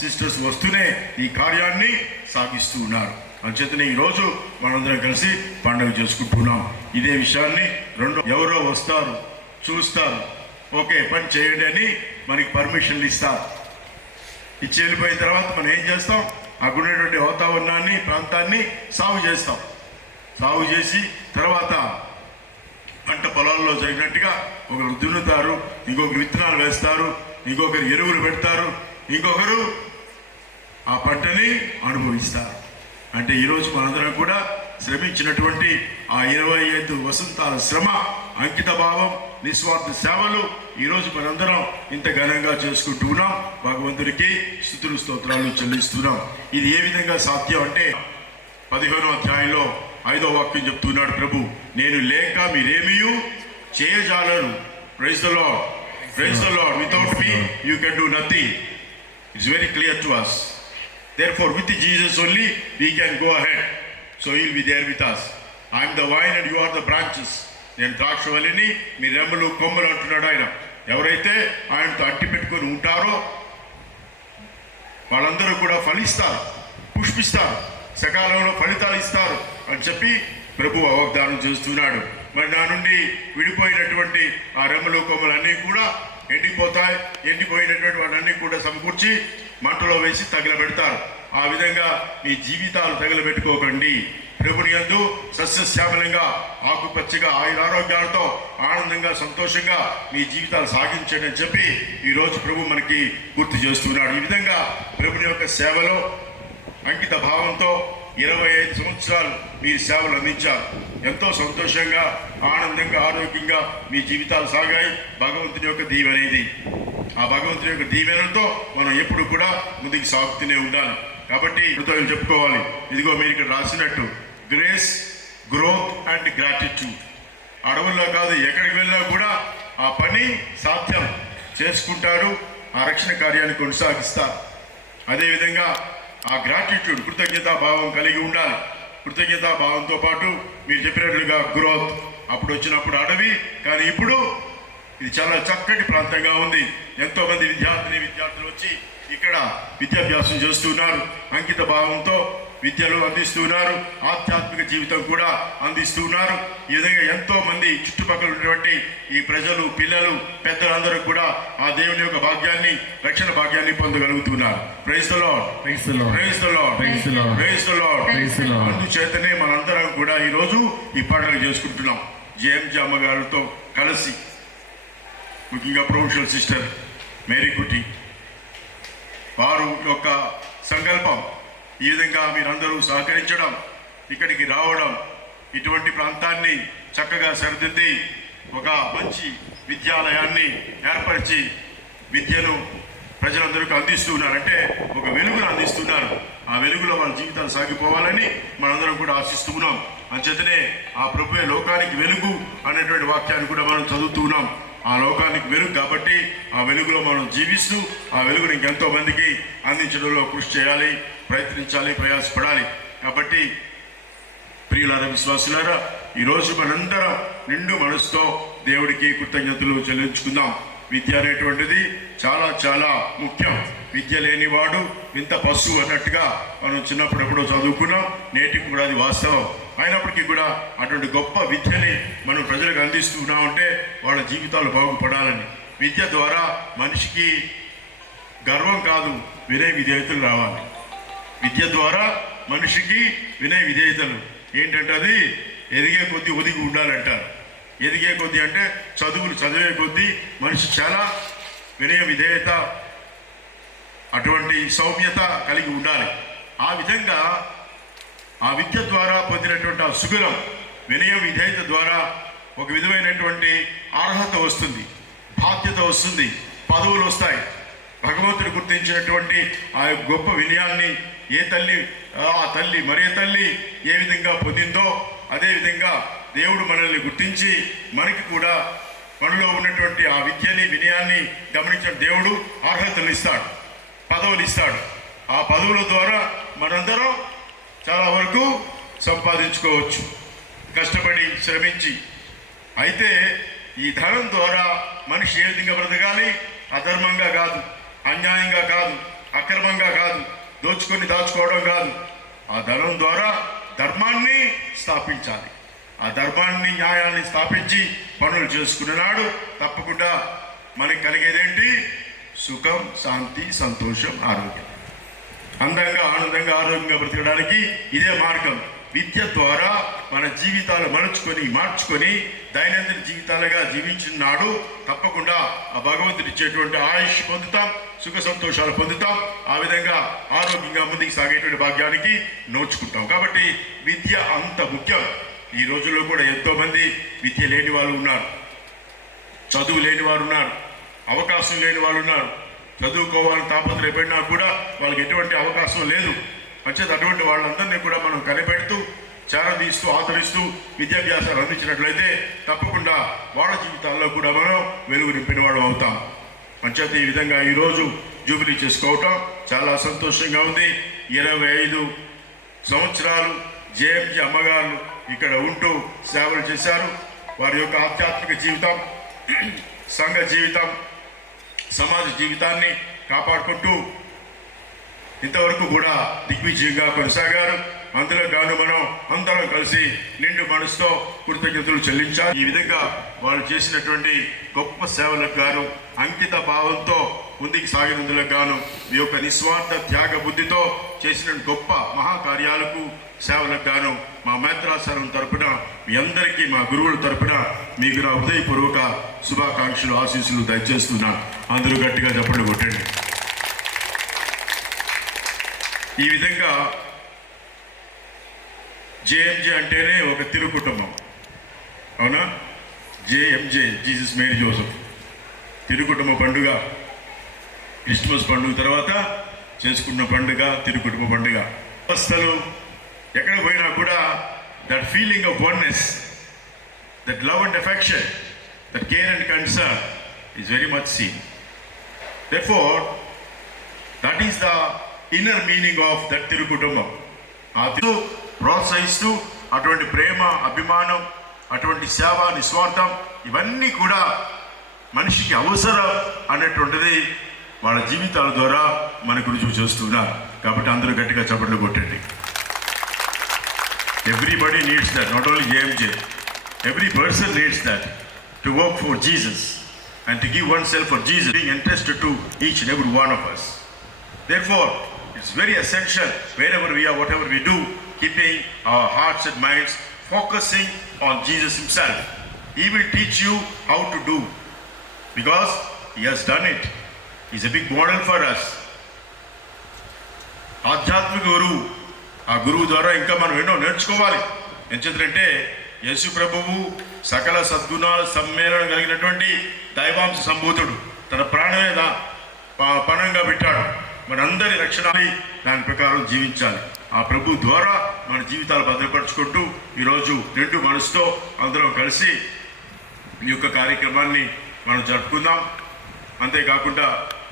సిస్టర్స్ వస్తూనే ఈ కార్యాన్ని సాగిస్తూ ఉన్నారు. అంచేతనే ఈరోజు మనందరం కలిసి పండుగ చేసుకుంటున్నాం. ఇదే విషయాన్ని ఎవరో వస్తారు, చూస్తారు, ఓకే పని చేయండి అని మనకి పర్మిషన్లు ఇస్తారు. ఇచ్చి వెళ్ళిపోయిన తర్వాత మనం ఏం చేస్తాం? అక్కడున్నటువంటి వాతావరణాన్ని, ప్రాంతాన్ని సాగు చేస్తాం. సాగు చేసి తర్వాత పంట పొలాల్లో జరిగినట్టుగా ఒకరు దున్నుతారు, ఇంకొకరు విత్తనాలు వేస్తారు, ఇంకొకరు ఎరువులు పెడతారు, ఇంకొకరు ఆ పంటని అనుభవిస్తారు. అంటే ఈరోజు మనందరం కూడా శ్రమించినటువంటి ఆ 25 వసంతాల శ్రమ, అంకిత భావం, నిస్వార్థ సేవలు ఈరోజు మనందరం ఇంత ఘనంగా చేసుకుంటూ ఉన్నాం. భగవంతుడికి స్తుతులు స్తోత్రాలు చెల్లిస్తున్నాం. ఇది ఏ విధంగా సాధ్యం అంటే 15వ అధ్యాయంలో 5వ వాక్యం చెప్తున్నాడు ప్రభు, నేను లేక మీరేమీ చేయజాలరు. Praise the Lord, praise the Lord. Without me you can do nothing. It's very clear to us. Therefore, with Jesus only we can go ahead. So He will be there with us. I am the vine and you are the branches. నేను ద్రాక్షవల్లిని, మీ రెమ్మలు కొమ్మలు అంటున్నాడు ఆయన. ఎవరైతే ఆయనతో అట్టి పెట్టుకొని ఉంటారో వాళ్ళందరూ కూడా ఫలిస్తారు, పుష్పిస్తారు, సకాలంలో ఫలితాలు ఇస్తారు అని చెప్పి ప్రభు వాగ్దానం చేస్తున్నాడు. మరి నా నుండి విడిపోయినటువంటి ఆ రెమ్మలు కొమ్మలు అన్నీ కూడా ఎండిపోతాయి. ఎండిపోయినటువంటి వాటన్నీ కూడా సమకూర్చి మంటలో వేసి తగిలబెడతారు. ఆ విధంగా మీ జీవితాలు తగిలబెట్టుకోకండి. ప్రభుని యందు సస్యశ్యామలంగా, ఆకుపచ్చగా, ఆయురారోగ్యాలతో ఆనందంగా, సంతోషంగా మీ జీవితాలు సాగించండి అని చెప్పి ఈరోజు ప్రభు మనకి గుర్తు చేస్తున్నాడు. ఈ విధంగా ప్రభుని యొక్క సేవలో అంకిత భావంతో 25 సంవత్సరాలు మీరు సేవలు అందించారు. ఎంతో సంతోషంగా, ఆనందంగా, ఆరోగ్యంగా మీ జీవితాలు సాగాయి. భగవంతుని యొక్క దీవెనేది. ఆ భగవంతుని యొక్క దీవెనలతో మనం ఎప్పుడు కూడా ముందుకు సాగుతూనే ఉండాలి. కాబట్టి కృతజ్ఞతలు చెప్పుకోవాలి. ఇదిగో మీరు ఇక్కడ రాసినట్టు గ్రేస్, గ్రోత్ అండ్ గ్రాటిట్యూడ్. అడవుల్లో కాదు, ఎక్కడికి వెళ్ళినా కూడా ఆ పని సాధ్యం చేసుకుంటారు, ఆ రక్షణ కార్యాన్ని కొనసాగిస్తారు. అదేవిధంగా ఆ గ్రాటిట్యూడ్, కృతజ్ఞతా భావం కలిగి ఉండాలి. కృతజ్ఞతా భావంతో పాటు మీరు చెప్పినట్లుగా గ్రోత్. అప్పుడు వచ్చినప్పుడు అడవి, కానీ ఇప్పుడు ఇది చాలా చక్కటి ప్రాంతంగా ఉంది. ఎంతోమంది విద్యార్థులు వచ్చి ఇక్కడ విద్యాభ్యాసం చేస్తున్నారు. అంకిత భావంతో విద్యలు అందిస్తున్నారు, ఆధ్యాత్మిక జీవితం కూడా అందిస్తున్నారు. ఈ విధంగా ఎంతో మంది చుట్టుపక్కల ఉన్నటువంటి ఈ ప్రజలు, పిల్లలు, పెద్దలందరూ కూడా ఆ దేవుని యొక్క భాగ్యాన్ని, రక్షణ భాగ్యాన్ని పొందగలుగుతున్నారు. Praise the Lord, praise the Lord, praise the Lord, praise the Lord, praise the Lord, praise the Lord. అందుచేతనే మనందరం కూడా ఈరోజు ఈ పండుగ చేసుకుంటున్నాం. జేఎంజే అమ్మగారితో కలిసి, ముఖ్యంగా ప్రొఫెషనల్ సిస్టర్ మేరీ కుట్టి వారు యొక్క సంకల్పం, ఈ విధంగా మీరందరూ సహకరించడం, ఇక్కడికి రావడం, ఇటువంటి ప్రాంతాన్ని చక్కగా సరిదిద్ది ఒక మంచి విద్యాలయాన్ని ఏర్పరిచి విద్యను ప్రజలందరికీ అందిస్తూ ఉన్నారు. అంటే ఒక వెలుగును అందిస్తున్నారు. ఆ వెలుగులో వాళ్ళ జీవితాలు సాగిపోవాలని మనందరం కూడా ఆశిస్తూ ఉన్నాం. అంచేతనే ఆ ప్రభువే లోకానికి వెలుగు అనేటువంటి వాక్యాన్ని కూడా మనం చదువుతూ ఉన్నాం. ఆ లోకానికి వెలుగు కాబట్టి ఆ వెలుగులో మనం జీవిస్తూ ఆ వెలుగుని ఇంకెంతో మందికి అందించడంలో కృషి చేయాలి, ప్రయత్నించాలి, ప్రయాసపడాలి. కాబట్టి ప్రియులారా, విశ్వాసులారా, ఈరోజు మనందరం నిండు మనసుతో దేవుడికి కృతజ్ఞతలు చెల్లించుకుందాం. విద్య అనేటువంటిది చాలా చాలా ముఖ్యం. విద్య లేనివాడు ఇంత పశువు అన్నట్టుగా మనం చిన్నప్పుడు ఎప్పుడో చదువుకున్నాం. నేటికి కూడా అది వాస్తవం. అయినప్పటికీ కూడా అటువంటి గొప్ప విద్యని మనం ప్రజలకు అందిస్తున్నామంటే వాళ్ళ జీవితాలు బాగుపడాలని. విద్య ద్వారా మనిషికి గర్వం కాదు, వినయ విధేయతలు రావాలి. విద్య ద్వారా మనిషికి వినయ విధేయతలు ఏంటంటే అది ఎదిగే కొద్దీ ఒదిగి ఉండాలంటారు. ఎదిగే కొద్దీ అంటే చదువులు చదివే కొద్దీ మనిషి చాలా వినయ విధేయత, అటువంటి సౌమ్యత కలిగి ఉండాలి. ఆ విధంగా ఆ విద్య ద్వారా పొందినటువంటి ఆ సుగుణం, వినయ విధేయత ద్వారా ఒక విధమైనటువంటి అర్హత వస్తుంది, బాధ్యత వస్తుంది, పదవులు వస్తాయి. భగవంతుడు గుర్తించినటువంటి ఆ గొప్ప వినయాన్ని ఆ తల్లి మరే తల్లి ఏ విధంగా పొందిందో అదేవిధంగా దేవుడు మనల్ని గుర్తించి మనకి కూడా మనలో ఉన్నటువంటి ఆ విద్యని వినయాన్ని గమనించిన దేవుడు అర్హతలు ఇస్తాడు, పదవులు ఇస్తాడు. ఆ పదవుల ద్వారా మనందరం చాలా వరకు సంపాదించుకోవచ్చు, కష్టపడి శ్రమించి. అయితే ఈ ధనం ద్వారా మనిషి ఏ విధంగా బ్రతకాలి? అధర్మంగా కాదు, అన్యాయంగా కాదు, అక్రమంగా కాదు, దోచుకొని దాచుకోవడం కాదు. ఆ ధనం ద్వారా ధర్మాన్ని స్థాపించాలి. ఆ ధర్మాన్ని, న్యాయాన్ని స్థాపించి పనులు చేసుకున్నాడు తప్పకుండా మనకి కలిగేదేంటి? సుఖం, శాంతి, సంతోషం, ఆరోగ్యం. అందంగా, ఆనందంగా, ఆరోగ్యంగా బ్రతకడానికి ఇదే మార్గం. విద్య ద్వారా మన జీవితాలు మార్చుకొని దైనందిన జీవితాలుగా జీవించినాడు తప్పకుండా ఆ భగవంతుడు ఇచ్చేటువంటి ఆయుష్ పొందుతాం, సుఖ సంతోషాలు పొందుతాం. ఆ విధంగా ఆరోగ్యంగా ముందుకు సాగేటువంటి భాగ్యానికి నోచుకుంటాం. కాబట్టి విద్య అంత ముఖ్యం. ఈ రోజుల్లో కూడా ఎంతోమంది విద్య లేని వాళ్ళు ఉన్నారు, చదువు లేని వారు ఉన్నారు, అవకాశం లేని వాళ్ళు ఉన్నారు. చదువుకోవాలని తాపత్రయపడినా కూడా వాళ్ళకి ఎటువంటి అవకాశం లేదు. మంచిది. అటువంటి వాళ్ళందరినీ కూడా మనం కనిపెడుతూ, చేరదీస్తూ, ఆదరిస్తూ విద్యాభ్యాసాలు అందించినట్లయితే తప్పకుండా వాళ్ళ జీవితాల్లో కూడా మనం వెలుగు నింపిన వాడు అవుతాం. మంచిది. ఈ విధంగా ఈరోజు జూబిలీ చేసుకోవటం చాలా సంతోషంగా ఉంది. 25 సంవత్సరాలు జేఎంజీ అమ్మగారు ఇక్కడ ఉంటూ సేవలు చేశారు. వారి యొక్క ఆధ్యాత్మిక జీవితం, సంఘ జీవితం, సమాజ జీవితాన్ని కాపాడుకుంటూ ఇంతవరకు కూడా దిగ్విజయంగా కొనసాగారు. అందులో గాను మనం అందరం కలిసి నిండు మనసుతో కృతజ్ఞతలు చెల్లించాలి. ఈ విధంగా వాళ్ళు చేసినటువంటి గొప్ప సేవలకు గాను, అంకిత భావంతో ముందుకు సాగినందులకు గాను, మీ యొక్క నిస్వార్థ త్యాగ బుద్ధితో చేసిన గొప్ప మహాకార్యాలకు, సేవలకు గాను మా మేత్రాసనం తరపున మీ అందరికీ, మా గురువుల తరపున మీకు నా హృదయపూర్వక శుభాకాంక్షలు, ఆశీస్సులు దయచేస్తున్నా. అందరూ గట్టిగా చప్పట్లు కొట్టండి. ఈ విధంగా జేఎంజే అంటేనే ఒక తిరు కుటుంబం, అవునా? జేఎంజే, జీసస్ మేరీ జోసెఫ్ తిరు కుటుంబ పండుగ. క్రిస్మస్ పండుగ తర్వాత చేసుకున్న పండుగ తిరు కుటుంబ పండుగ. అవస్థలు ఎక్కడ పోయినా కూడా that feeling of oneness, that love and affection, that care and concern is very much seen. Therefore, that is the inner meaning of that తిరు కుటుంబం. ఆ తిరు ప్రోత్సహిస్తూ అటువంటి ప్రేమ, అభిమానం, అటువంటి సేవ, నిస్వార్థం ఇవన్నీ కూడా మనిషికి అవసరం అన్నటువంటిది వాళ్ళ జీవితాల ద్వారా మనకు రుజువు చేస్తున్నారు. కాబట్టి అందరూ గట్టిగా చప్పట్లు కొట్టండి. Everybody needs that, not only JMJ. Every person needs that to work for Jesus and to give oneself for Jesus, being entrusted to each and every one of us. Therefore, it's very essential wherever we are, whatever we do, keeping our hearts and minds focusing on Jesus himself. He will teach you how to do because he has done it. He's a big model for us. ఆధ్యాత్మిక గురువు, ఆ గురువు ద్వారా ఇంకా మనం ఎన్నో నేర్చుకోవాలి. ఎందుకంటే యేసు ప్రభువు సకల సద్గుణాల సమ్మేళనం కలిగినటువంటి దైవాంశ సంభూతుడు. తన ప్రాణమే పణంగా పెట్టాడు. మనందరి రక్షణ దాని ప్రకారం జీవించాలి. ఆ ప్రభు ద్వారా మన జీవితాలు భద్రపరుచుకుంటూ ఈరోజు నిండు మనసుతో అందరం కలిసి ఈ యొక్క కార్యక్రమాన్ని మనం జరుపుకుందాం. అంతేకాకుండా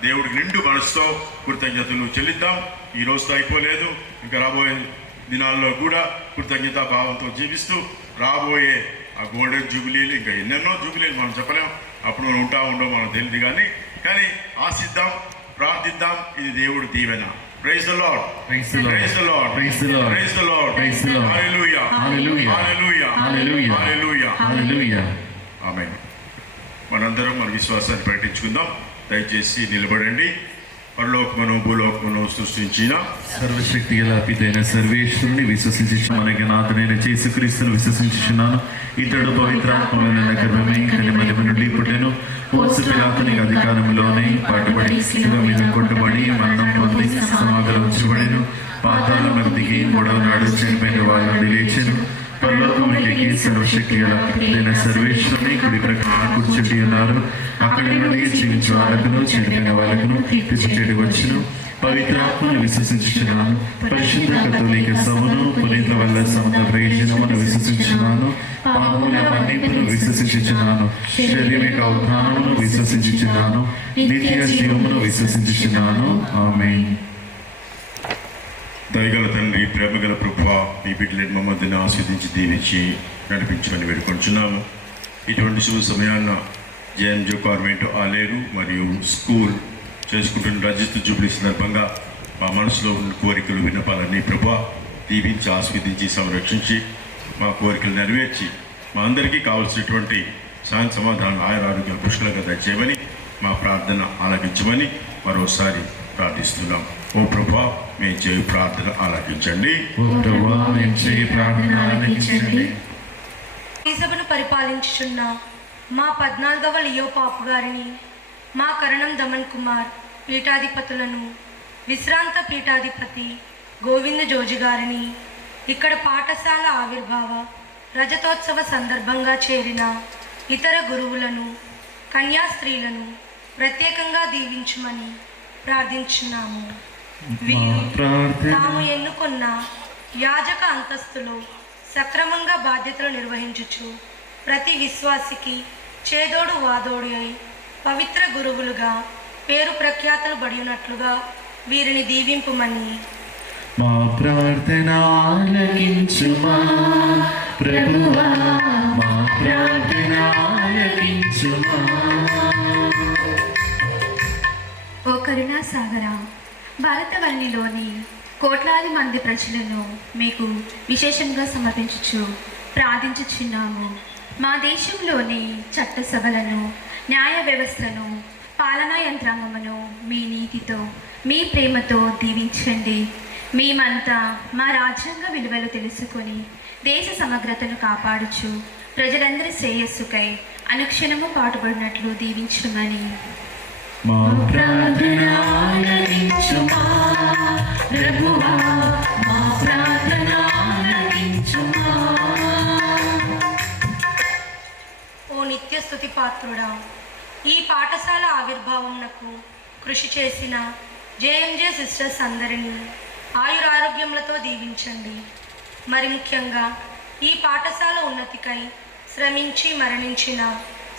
దేవుడికి నిండు మనసుతో కృతజ్ఞతలు చెల్లిద్దాం. ఈ రోజుతో అయిపోలేదు, ఇంకా రాబోయే దినాల్లో కూడా కృతజ్ఞతా భావంతో జీవిస్తూ రాబోయే ఆ గోల్డెన్ జూబిలీలు, ఇంకా ఎన్నెన్నో జూబిలీలు మనం చెప్పలేం, అప్పుడు మనం ఉండవు మనకు తెలియదు. కానీ ఆశిద్దాం, ప్రార్థిద్దాం. ఇది దేవుడి దీవెన. Praise the lord, Praise the Lord. Praise the lord, Praise the Lord. Praise the lord, Praise the Lord. Hallelujah, Hallelujah. Hallelujah, Hallelujah. Hallelujah. Hallelujah. ఆమేన్. మనందరం మన విశ్వాసాన్ని ప్రకటించుకుందాం. దయచేసి నిలబడండి. పరలోకమును భూలోకమును సృష్టించిన సర్వశక్తి గల పితైన సర్వేశ్వరుని విశ్వసించి మనకి నాథనైన యేసుక్రీస్తును విశ్వసించుచున్నాను. ఇతడు పవిత్రాత్మమైన గర్భమే కని మహిమ నుండి పుట్టెను. పోసు పిలాతునికి అధికారంలోనే పాటుపడి శిలువ మీద కొట్టబడి మరణం పొంది సమాధిలో ఉంచబడెను. పాతాళమునకు దిగి మూడవ నాడు చనిపోయిన వాళ్ళ నుండి లేచెను. పరలోకమునికి సర్వశక్తి గల పితైన సర్వేశ్వరుని కుడి ప్రక్కన కూర్చుండి ఉన్నారు. అక్కడ నుండి జీవించే వాళ్ళకును చనిపోయిన వాళ్ళకును తీర్పు చేయడానికి వచ్చును. పవిత్రాత్మను విశ్వసించుచున్నాను. పరిశుద్ధ కథోలిక సభను పునీతుల వల్ల సమత ప్రయోజనమును విశ్వసించుచున్నాను. పాపముల మన్నింపును విశ్వసించుచున్నాను. శరీరిక ఉత్థానమును విశ్వసించుచున్నాను. నిత్య జీవమును విశ్వసించుచున్నాను. ఆమేన్. దయగల తండ్రి, ప్రేమగల ప్రభువా, మీ బిడ్డలను మమ్మల్ని ఆస్వాదించి దీవించి నడిపించమని వేడుకొంచున్నాము. ఇటువంటి శుభ సమయాన్న జేఎంజే గవర్నమెంట్ ఆలేరు మరియు స్కూల్ చేసుకుంటున్న రజత జూబ్లీ సందర్భంగా మా మనసులో ఉన్న కోరికలు విన్నపాలన్నీ ప్రభువా దీవించి ఆస్వాదించి సంరక్షించి మా కోరికలు నెరవేర్చి మా అందరికీ కావలసినటువంటి శాంతి సమాధానం ఆయురారోగ్యం పుష్కలంగా దయచేయమని మా ప్రార్థన ఆలకించమని మరోసారి ప్రార్థిస్తున్నాం. ఓ ప్రభువా, మీ చేయి ప్రార్థన ఆలకించండి. ఓ ప్రభువా, మేము చేయి ప్రార్థన ఆలకించండి. ఈ సభను పరిపాలించుచున్న మా 14వ లియో పాపు గారిని, మా కరణం దమన్ కుమార్ పీఠాధిపతులను, విశ్రాంత పీఠాధిపతి గోవింద జోజి గారిని, ఇక్కడ పాఠశాల ఆవిర్భావ రజతోత్సవ సందర్భంగా చేరిన ఇతర గురువులను, కన్యాస్త్రీలను ప్రత్యేకంగా దీవించమని ప్రార్థించున్నాము. వీరు తాము ఎన్నుకున్న యాజక అంతస్తులో సక్రమంగా బాధ్యతలు నిర్వహించుచు ప్రతి విశ్వాసికి చేదోడు వాదోడు అయి పవిత్ర గురువులుగా పేరు ప్రఖ్యాతలు బడినట్లుగా వీరిని దీవింపుమని మా ప్రార్థన ఆలకించుమా ప్రభువా, మా ప్రార్థన ఆలకించుమా. ఓ కరుణాసాగర, భారతవల్లిలోని కోట్లాది మంది ప్రజలను మీకు విశేషంగా సమర్పించుచు ప్రార్థించుచున్నాము. మా దేశంలోని చట్టసభలను, న్యాయ వ్యవస్థను, పాలనా యంత్రాంగమును మీ నీతితో, మీ ప్రేమతో దీవించండి. మేమంతా మా రాజ్యాంగ విలువలు తెలుసుకొని దేశ సమగ్రతను కాపాడుచు ప్రజలందరి శ్రేయస్సుకై అనుక్షణము పాటుపడినట్లు దీవించమని మా ప్రార్థన ఆలకించుమా ప్రభువా, మా ప్రార్థన ఆలకించుమా. ఓ నిత్య స్తుతి పాత్రుడా, ఈ పాఠశాల ఆవిర్భావంనకు కృషి చేసిన జేఎంజే సిస్టర్స్ అందరినీ ఆయురారోగ్యములతో దీవించండి. మరి ముఖ్యంగా ఈ పాఠశాల ఉన్నతికై శ్రమించి మరణించిన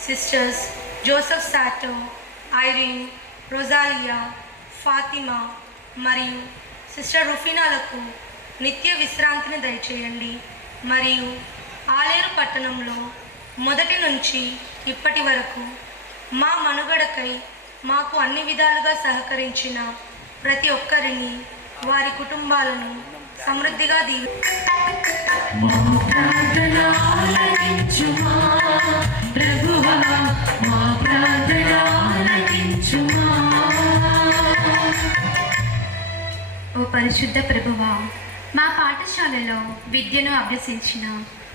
sisters Joseph సాటో, Irene, Rosalia, Fatima మరియు సిస్టర్ రుఫినాలకు నిత్య విశ్రాంతిని దయచేయండి. మరియు ఆలేరు పట్టణంలో మొదటి నుంచి ఇప్పటి వరకు మా మనుగడకై మాకు అన్ని విధాలుగా సహకరించిన ప్రతి ఒక్కరిని, వారి కుటుంబాలను సమృద్ధిగా మా ప్రార్థన ఆలకించుమా ప్రభువా, మా ప్రార్థన ఆలకించుమా. ఓ పరిశుద్ధ ప్రభువా, మా పాఠశాలలో విద్యను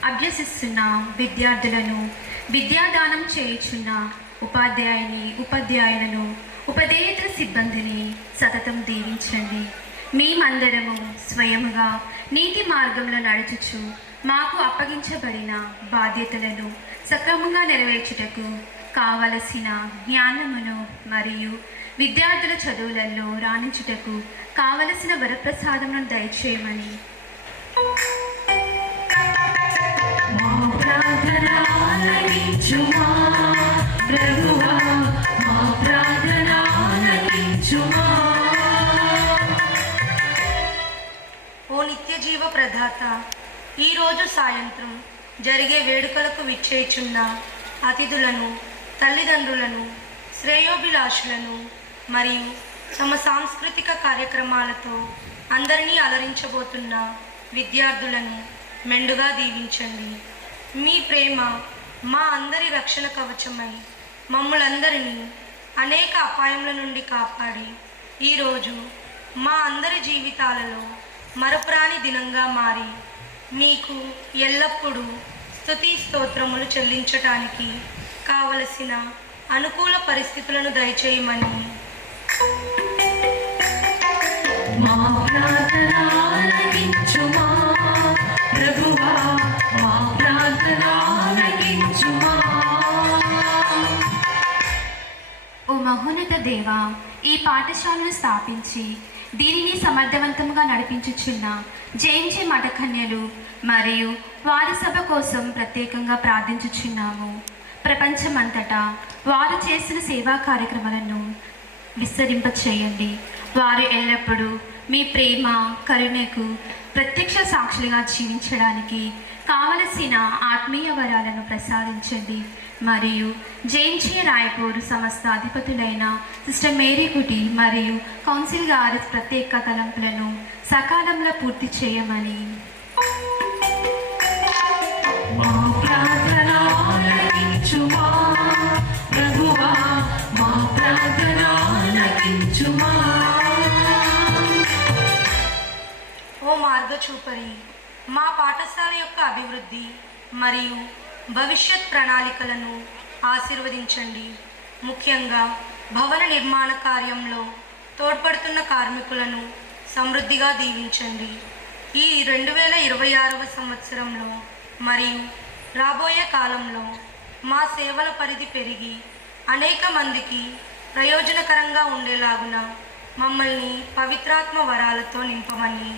అభ్యసిస్తున్న విద్యార్థులను, విద్యాదానం చేయుచున్న ఉపాధ్యాయులను, ఉపదేయేతర సిబ్బందిని సతతం దీవించండి. మేమందరము స్వయముగా నీతి మార్గంలో నడుచుచు మాకు అప్పగించబడిన బాధ్యతలను సక్రమంగా నెరవేర్చుటకు కావలసిన జ్ఞానమును మరియు విద్యార్థుల చదువులలో రాణించుటకు కావలసిన వరప్రసాదములను దయచేయమని మా ప్రార్థన ఆలకించుమా ప్రభువా, మా ప్రార్థన ఆలకించుమా. ఓ నిత్య జీవ ప్రదాత, ఈరోజు సాయంత్రం జరిగే వేడుకలకు విచ్చేయుచున్న అతిథులను, తల్లిదండ్రులను, శ్రేయోభిలాషులను మరియు తమ సాంస్కృతిక కార్యక్రమాలతో అందరినీ అలరించబోతున్న విద్యార్థులను మెండుగా దీవించండి. మీ ప్రేమ మా అందరి రక్షణ కవచమై మమ్ములందరినీ అనేక అపాయముల నుండి కాపాడి ఈరోజు మా అందరి జీవితాలలో మరపురాని దినంగా మారి మీకు ఎల్లప్పుడూ స్తుతి స్తోత్రములు చెల్లించటానికి కావలసిన అనుకూల పరిస్థితులను దయచేయమని మా ప్రార్థన ఆలకించుమా ప్రభువా, మా ప్రార్థన ఆలకించుమా. ఓ మహోన్నత దేవా, ఈ పాఠశాలను స్థాపించి దీనిని సమర్థవంతంగా నడిపించుచున్న జేఎంజే మఠకన్యలు మరియు వారి సభ కోసం ప్రత్యేకంగా ప్రార్థించుచున్నాము. ప్రపంచమంతటా వారు చేసిన సేవా కార్యక్రమాలను విస్తరింపచేయండి. వారు ఎల్లప్పుడూ మీ ప్రేమ, కరుణకు ప్రత్యక్ష సాక్షులుగా జీవించడానికి కావలసిన ఆత్మీయ వరాలను ప్రసాదించండి. మరియు జేఎంజే రాయపూర్ సంస్థ అధిపతులైన సిస్టర్ మేరీ కుటి మరియు కౌన్సిల్ గారి ప్రత్యేక తలంపులను సకాలంలో పూర్తి చేయమని మా ప్రార్థన ఆలకించుమా ప్రభువా, మా ప్రార్థన ఆలకించుమా. ఓ మార్గచూపరి, మా పాఠశాల యొక్క అభివృద్ధి మరియు భవిష్యత్ ప్రణాళికలను ఆశీర్వదించండి. ముఖ్యంగా భవన నిర్మాణ కార్యంలో తోడ్పడుతున్న కార్మికులను సమృద్ధిగా దీవించండి. ఈ 2026వ సంవత్సరంలో మరియు రాబోయే కాలంలో మా సేవల పరిధి పెరిగి అనేక మందికి ప్రయోజనకరంగా ఉండేలాగున మమ్మల్ని పవిత్రాత్మ వరాలతో నింపమని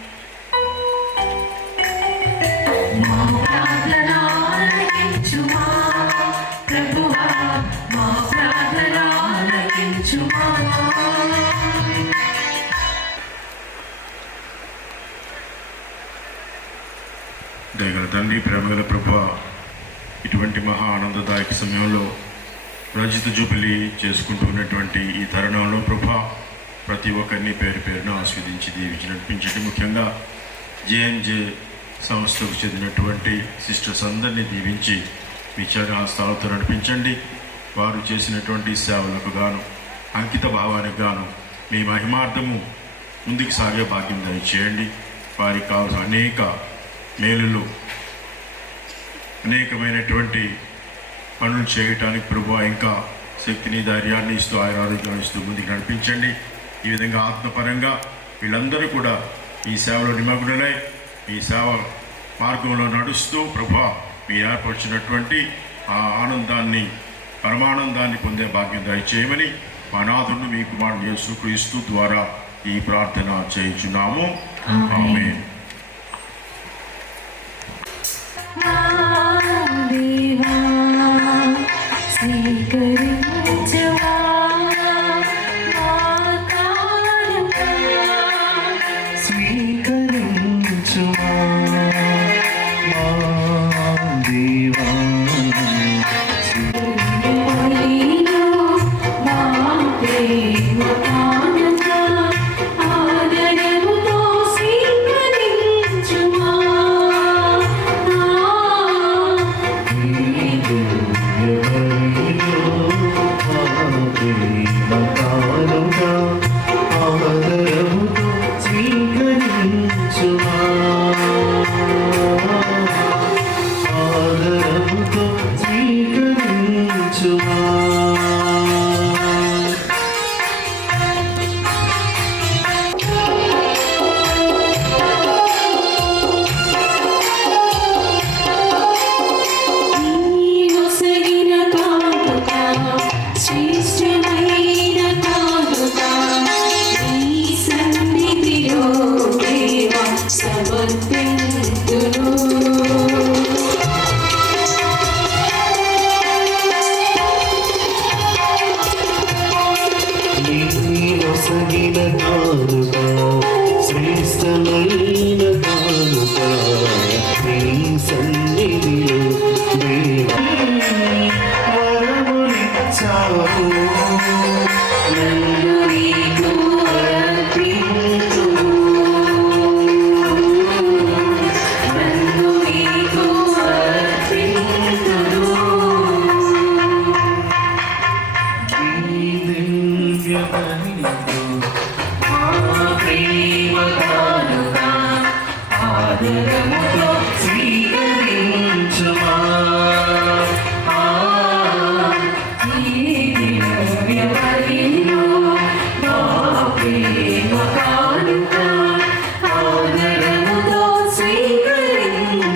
మా ప్రార్థన ఆలకించుమా ప్రభువా, మా ప్రార్థన ఆలకించుమా. దయగల తండ్రి, ప్రేమగల ప్రభువా, ఇటువంటి మహా ఆనందదాయక సమయంలో రజిత జూబిలీ చేసుకుంటున్నటువంటి ఈ తరుణంలో ప్రభా, ప్రతి ఒక్కరిని పేరు పేరున ఆస్వాదించి దీవించి నడిపించండి. ముఖ్యంగా జేఎంజే సంస్థకు చెందినటువంటి సిస్టర్స్ అందరినీ దీవించి మీ చరణాస్తాలతో నడిపించండి. వారు చేసినటువంటి సేవలకు గాను, అంకిత భావానికి గాను మీ మహిమార్థము ముందుకు సాగే భాగ్యం దయచేయండి. వారికి కావాల్సిన అనేక మేలులు, అనేకమైనటువంటి పనులు చేయటానికి ప్రభువా ఇంకా శక్తిని, ధైర్యాన్ని ఇస్తూ, ఆరోగ్యాన్ని ఇస్తూ ముందుకు నడిపించండి. ఈ విధంగా ఆత్మపరంగా వీళ్ళందరూ కూడా ఈ సేవలో నిమగ్నులై ఈ సేవ మార్గంలో నడుస్తూ ప్రభువా మీరు ఏర్పరిచినటువంటి ఆ ఆనందాన్ని, పరమానందాన్ని పొందే భాగ్యం దయచేయమని మా నాథుడు మీ కుమారుడు యేసుక్రీస్తు ద్వారా ఈ ప్రార్థన చేయించున్నాము. ఆమేన్. దేవా స్వీకరించుమా మా కానుక, స్వీకరించుమా మా దేవా, నీలో మా ప్రేమ కానుక ఆదరముతో స్వీకరించుమా. నా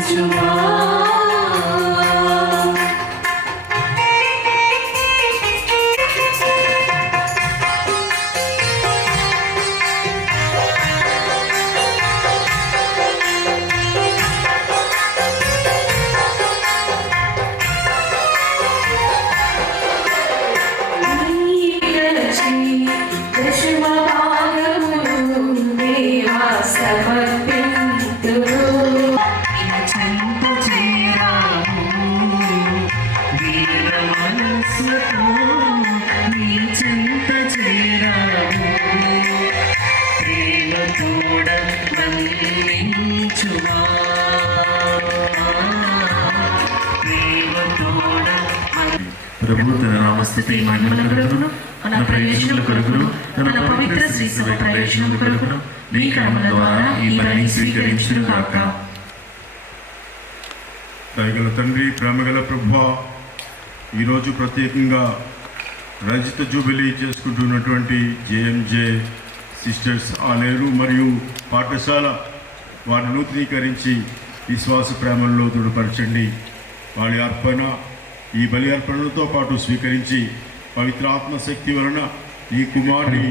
కరుణించుమా. ప్రభు తన నామస్తుతి మహిమల కొరకును మన ప్రయోజనముల కొరకును తన పవిత్ర శ్రీ సభ ప్రయోజనముల కొరకును నీ కర్మల ద్వారా ఈ పనిని స్వీకరించును గాక. దయగల తండ్రి, ప్రేమగల ప్రభువా, ఈరోజు ప్రత్యేకంగా రజిత జూబిలీ చేసుకుంటున్నటువంటి జేఎంజే సిస్టర్స్ ఆలేరు మరియు పాఠశాల వారిని నూతనీకరించి విశ్వాస ప్రేమల్లో దృఢపరచండి. వారి అర్పణ ఈ బలి అర్పణలతో పాటు స్వీకరించి పవిత్రాత్మ శక్తి వలన ఈ కుమారుని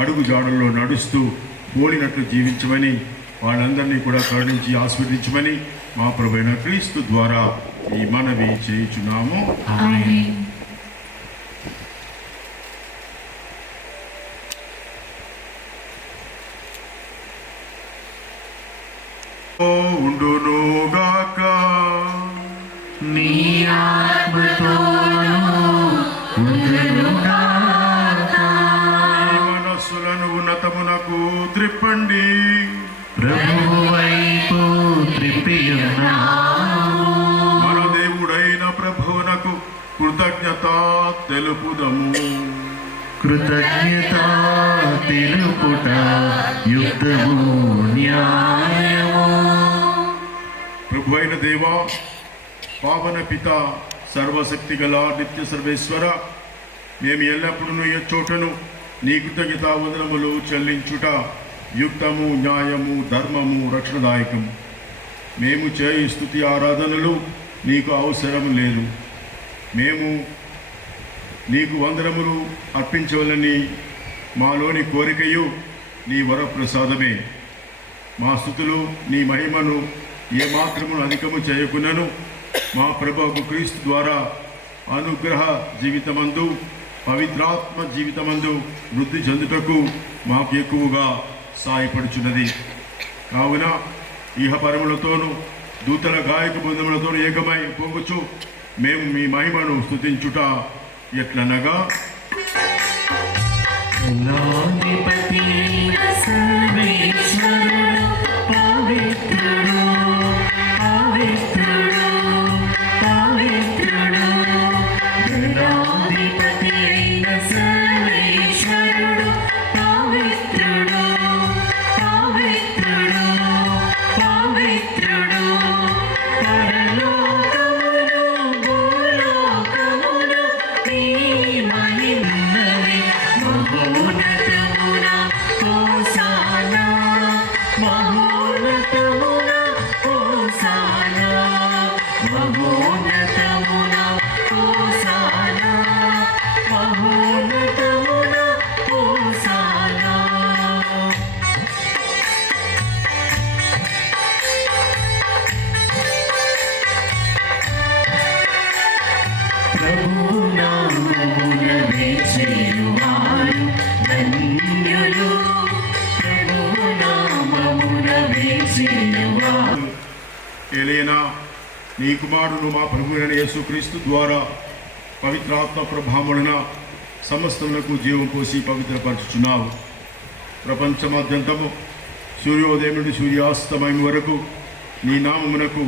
అడుగు జాడల్లో నడుస్తూ పోలినట్లు జీవించమని వాళ్ళందరినీ కూడా కరుణించి ఆస్వాదించమని మా ప్రభువైన క్రీస్తు ద్వారా ఈ మనవి చేయుచున్నాము. ఉండునుగాక నీ ఆత్మతోను ఉండునుగాక. మీ మనస్సులను ఉన్నతమునకు త్రిప్పండి. ప్రభువు వైపు త్రిప్పియున్నాము. మన దేవుడైన ప్రభువునకు కృతజ్ఞత తెలుపుదము. కృతజ్ఞత తెలుపుట యుక్తము న్యాయము. ప్రభువైన దేవా, పావన పిత, సర్వశక్తి గల నిత్య సర్వేశ్వర, మేము ఎల్లప్పుడూ ఈ చోటను నీ కృతజ్ఞత వందనములు చెల్లించుట యుక్తము, న్యాయము, ధర్మము, రక్షణదాయకం. మేము చేయి స్తుతి ఆరాధనలు నీకు అవసరం లేదు. మేము నీకు వందనములు అర్పించవలని మాలోని కోరికయు నీ వరప్రసాదమే. మా స్తుతులు నీ మహిమను ఏమాత్రము అధికము చేయకున్నను మా ప్రభువు క్రీస్తు ద్వారా అనుగ్రహ జీవితమందు, పవిత్రాత్మ జీవితమందు వృద్ధి చెందుటకు మాకు ఎక్కువగా సాయపడుచున్నది. కావున ఇహపరములతోనూ దూతల గాయక బృందములతోనూ ఏకమై పోవచ్చు మేము మీ మహిమను స్తుతించుట ఎట్లనగా, ఏలైనా నీ కుమారుడు మా ప్రభువైన యేసుక్రీస్తు ద్వారా పవిత్రాత్మ ప్రభావమున సమస్తమునకు జీవం పోసి పవిత్రపరచుచున్నావు. ప్రపంచమాద్యంతము సూర్యోదయం నుండి సూర్యాస్తమయం వరకు నీ నామమునకు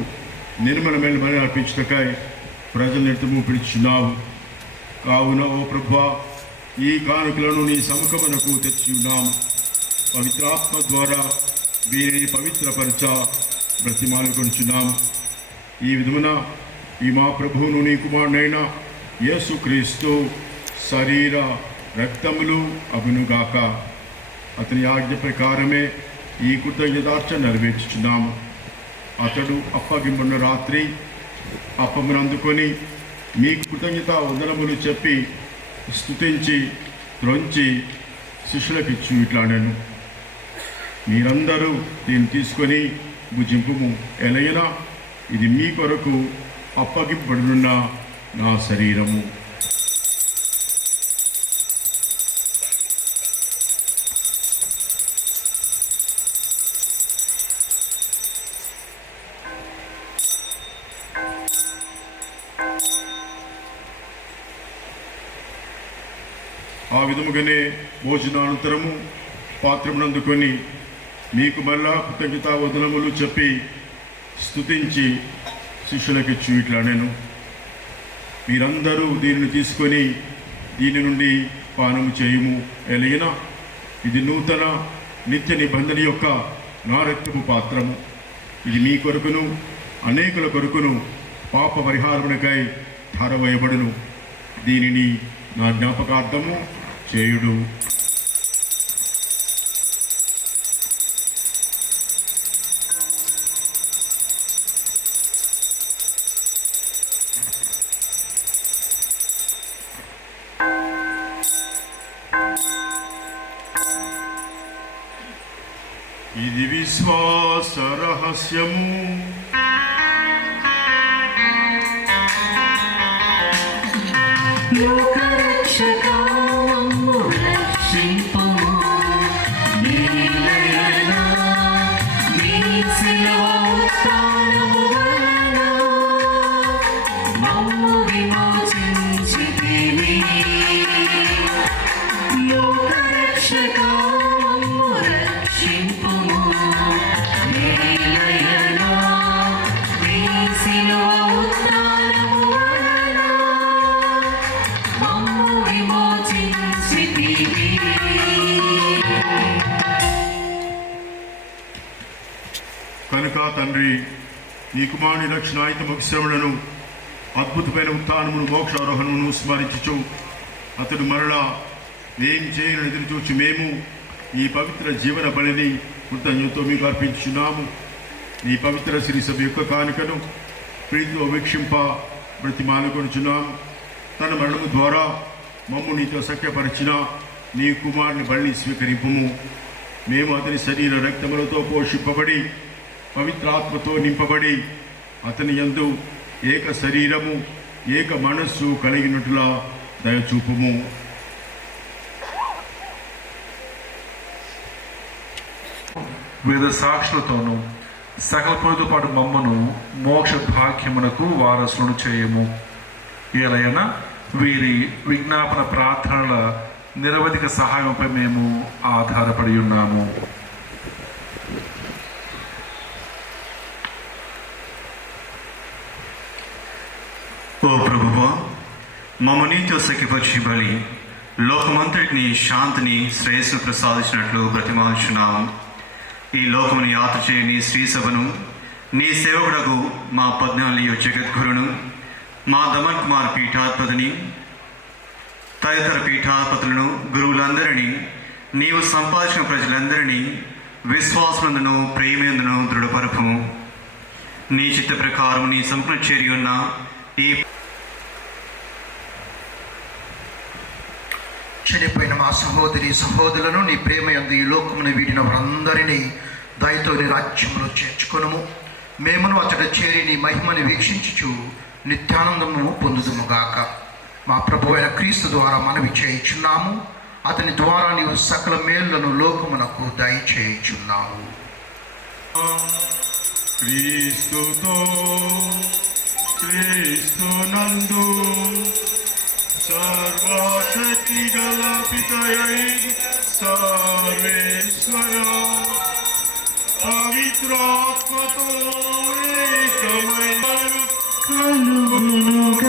నిర్మలమైన బలి అర్పించుటకై ప్రజలెత్తము పిలుచున్నావు. కావున ఓ ప్రభువా, ఈ కానుకలను నీ సముఖమునకు తెచ్చి ఉన్నాము. పవిత్రాత్మ ద్వారా వీరిని పవిత్రపరచ బ్రతిమాలు కొనుచున్నాము. ఈ విధమున ఈ మా ప్రభువును నీ కుమారుడైన యేసుక్రీస్తు శరీర రక్తములు అగునుగాక. అతని ఆజ్ఞ ప్రకారమే ఈ కృతజ్ఞతార్చన నెరవేర్చుచున్నాము. అతడు అప్పగింపున్న రాత్రి అప్పమును అందుకొని మీకు కృతజ్ఞత వందనములు చెప్పి స్తుతించి త్రొంచి శిష్యులకు ఇచ్చి ఇట్లాడాను, మీరందరూ దీన్ని తీసుకొని భుజింపుము, ఎలైనా ఇది మీ కొరకు అప్పగింపబడినున్న నా శరీరము. ఆ విధముగానే భోజనానంతరము పాత్రమునందుకొని మీకు మళ్ళా కృతజ్ఞతా వదనములు చెప్పి స్తుతించి శిష్యులకిచ్చి ఇట్లాడాను, మీరందరూ దీనిని తీసుకొని దీని నుండి పానము చేయుము, ఎలైనా ఇది నూతన నిత్య నిబంధన యొక్క నా రక్తపు పాత్రము. ఇది మీ కొరకును అనేకుల కొరకును పాప పరిహారమునకై ధారవేయబడును. దీనిని నా జ్ఞాపకార్థము చేయుడు. ఇది విశ్వాస రహస్యము. కనుక తండ్రి, నీ కుమారుని రక్షణాయుతమగు శ్రమలను అద్భుతమైన ఉత్థానమును మోక్షారోహణమును స్మరించుచు అతడు మరలా ఏం చేయని ఎదురు చూచి మేము ఈ పవిత్ర జీవన బలిని కృతజ్ఞతతో మీకు అర్పించున్నాము. నీ పవిత్ర శ్రీ సభ యొక్క కానుకను ప్రీతిలో వీక్షింప బ్రతిమాలుకొనుచున్నాము. తన మరణము ద్వారా మమ్ము నీతో సఖ్యపరిచిన నీ కుమారుని బలిని స్వీకరింపుము. మేము అతని శరీర రక్తములతో పోషింపబడి పవిత్రాత్మతో నింపబడి అతని యందు ఏక శరీరము ఏక మనస్సు కలిగినట్లా దయచూపుము. వేద సాక్షులతోనూ సకల పొడితో పాటు మమ్మను మోక్ష భాగ్యమునకు వారసులను చేయము. ఏలైనా వీరి విజ్ఞాపన ప్రార్థనల నిరవధిక సహాయంపై మేము ఆధారపడి ఉన్నాము. ఓ ప్రభువా, మమ్మ నీతో సఖ్యపరిచి బలి లోకమంతటిని శాంతిని శ్రేయస్సును ప్రసాదించినట్లు బ్రతిమాలుచున్నాము. ఈ లోకముని యాత్ర చేయని శ్రీ సభను నీ సేవకుడకు మా 14 జగద్గురును మా దమన్ కుమార్ పీఠాధిపతిని తదితర పీఠాధిపతులను గురువులందరినీ నీవు సంపాదించిన ప్రజలందరినీ విశ్వాసమందును ప్రేమేందును దృఢపరపము. నీ చిత్త ప్రకారం నీ సంపూర్ణ చేరి ఉన్న ఈ చనిపోయిన మా సహోదరి సహోదరులను నీ ప్రేమ యందు ఈ లోకమును వీడిన వారందరినీ దయతో నీ రాజ్యములో చేర్చుకొనుము. మేమును అతడు చేరి నీ మహిమని వీక్షించుచు నిత్యానందము పొందుదుముగాక. మా ప్రభు అయిన క్రీస్తు ద్వారా మనవి చేయుచున్నాము. అతని ద్వారా నీవు సకల మేళ్లను లోకమునకు దయచేయుచున్నావు. క్రీస్తుతో క్రీస్తునందు సర్వశక్తి గల పితయై సర్వేశ్వర పవిత్రాత్మతో ఏకమైన కలుగునుగాక.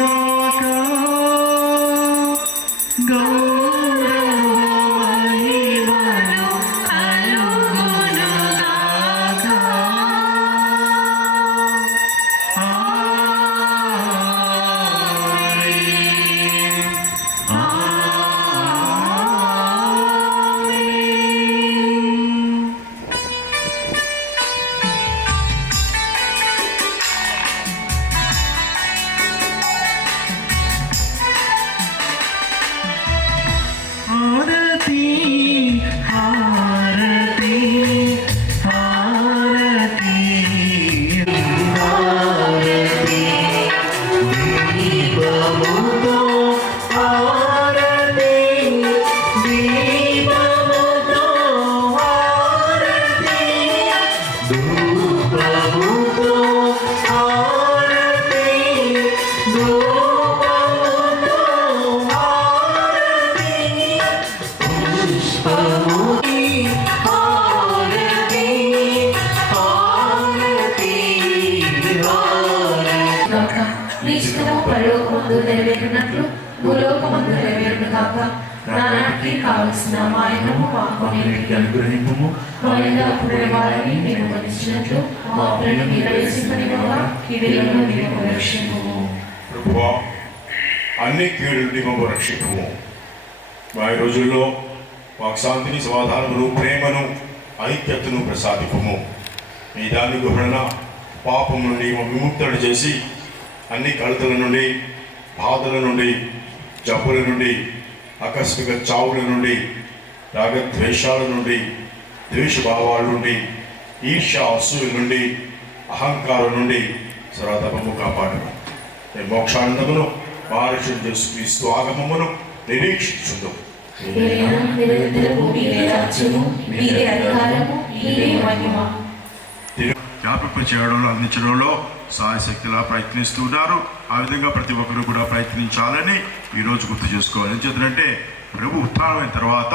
నీ చిత్తము పరలోకమందు నెరవేరినట్లు భూలోకమందు నెరవేరును కాక. నానాటికి కావలసిన మా అన్నము మాకు నేటికి అనుగ్రహింపుము. మా యందు అప్పుడే వారిని మేము మన్నించినట్లు మా అప్పులను మీరు వేసుకునివ్వగా కీడులను మేము రక్షింపుము. ప్రభువా, అన్ని కీడు నుండి మమ్ము రక్షింపుము. మా ఈ రోజుల్లో మాకు శాంతిని, సమాధానమును, ప్రేమను, ఐక్యతను ప్రసాదింపుము. మీ దాని గుహన పాపం నుండి విముక్తులు చేసి అన్ని కలతల నుండి, బాధల నుండి, జబ్బుల నుండి, ఆకస్మిక చావుల నుండి, రాగద్వేషాల నుండి, ద్వేషభావాల నుండి, ఈర్ష్య అసూయ నుండి, అహంకారం నుండి సర్వతమము కాపాడు. మోక్షానందమును మహారక్షణ చేసు క్రీస్తు ఆగమమును నిరీక్షించుందు. జ్ఞాపకం చేయడంలో, అందించడంలో సాయశక్తిలా ప్రయత్నిస్తున్నారు. ఆ విధంగా ప్రతి ఒక్కరు కూడా ప్రయత్నించాలని ఈరోజు గుర్తు చేసుకోవాలి. ఏం చేద్దంటే ప్రభు ఉత్థానమైన తర్వాత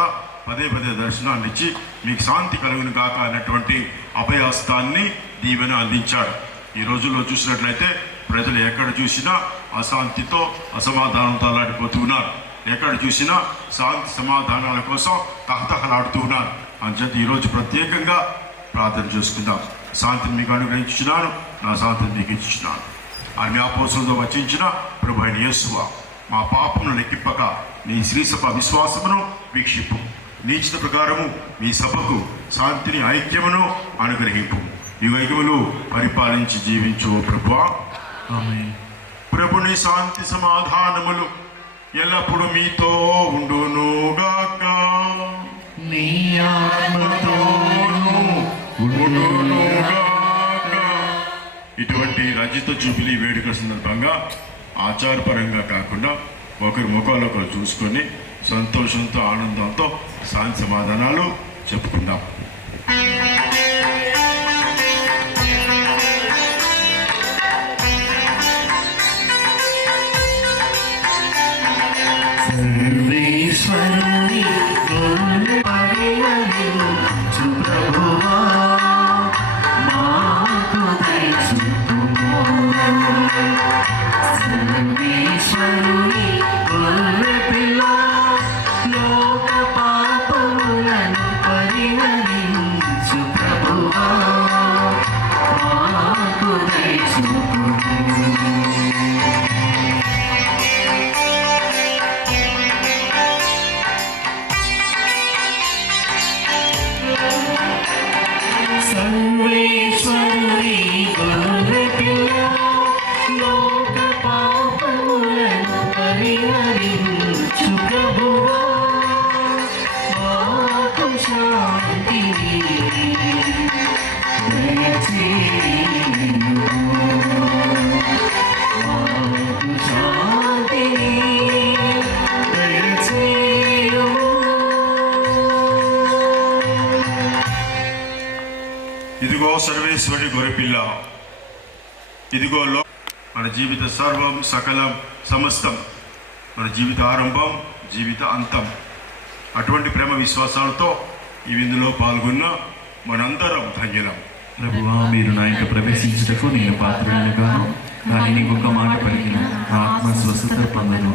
పదే పదే దర్శనాన్ని ఇచ్చి మీకు శాంతి కలుగును కాక అన్నటువంటి అభయాస్తాన్ని దీవెన అందించాడు. ఈ రోజుల్లో చూసినట్లయితే ప్రజలు ఎక్కడ చూసినా అశాంతితో, అసమాధానంతో అలాడిపోతూ ఉన్నారు. ఎక్కడ చూసినా శాంతి సమాధానాల కోసం తహతహలాడుతూ ఉన్నారు. అంచేత ఈరోజు ప్రత్యేకంగా ప్రార్థన చేసుకుందాం. శాంతిని మీకు అనుగ్రహించున్నాను, నా శాంతిని మీకు ఇచ్చున్నాను అని మీ అపోస్తులతో వచించిన ప్రభు అయిన యేసువా, మా పాపమును లెక్కింపక నీ శ్రీసభ విశ్వాసమును వీక్షింపు. నీచిన ప్రకారము మీ సభకు శాంతిని, ఐక్యమును అనుగ్రహింపు. యుగయుగములు పరిపాలించి జీవించు ప్రభువా. ప్రభుని శాంతి సమాధానములు ఎల్లప్పుడూ మీతో ఉండునుగాక. నీ ఆత్మతోను ఉండునుగాక. ఇటువంటి రజిత జూబిలీ వేడుక సందర్భంగా ఆచారపరంగా కాకుండా ఒకరి ముఖాలు ఒకరు చూసుకొని సంతోషంతో, ఆనందంతో శాంతి సమాధానాలు చెప్పుకుందాం. సర్వేశ్వరుని ప్రభువా, మాకు దయచూపుము. సర్వేశ్వరుని గొర్రెపిల్ల, లోక పాపములను పరిహరించు ప్రభువా, మాకు దయచూపుము. సర్వేశ్వరుని గొర్రెపిల్ల, లోక పాపములను పరిహరించు ప్రభువా, మాకు శాంతిని దయచేయుము. మాకు శాంతిని దయచేయుము. ఇదిగో సర్వేశ్వరుడి గొర్రెపిల్ల, ఇదిగో మన జీవిత సర్వం, సకలం, సమస్తం, మన జీవిత ఆరంభం, జీవిత అంతం. అటువంటి ప్రేమ విశ్వాసాలతో ఈ విందులో పాల్గొన్న మనందరం ధన్యులం. ప్రభువా, మీరు నా ఇంట ప్రవేశించుటకు నేను పాత్రుడను కాను, కానీ నీకు ఒక మాట పలికిన నా ఆత్మ స్వస్థత పొందను.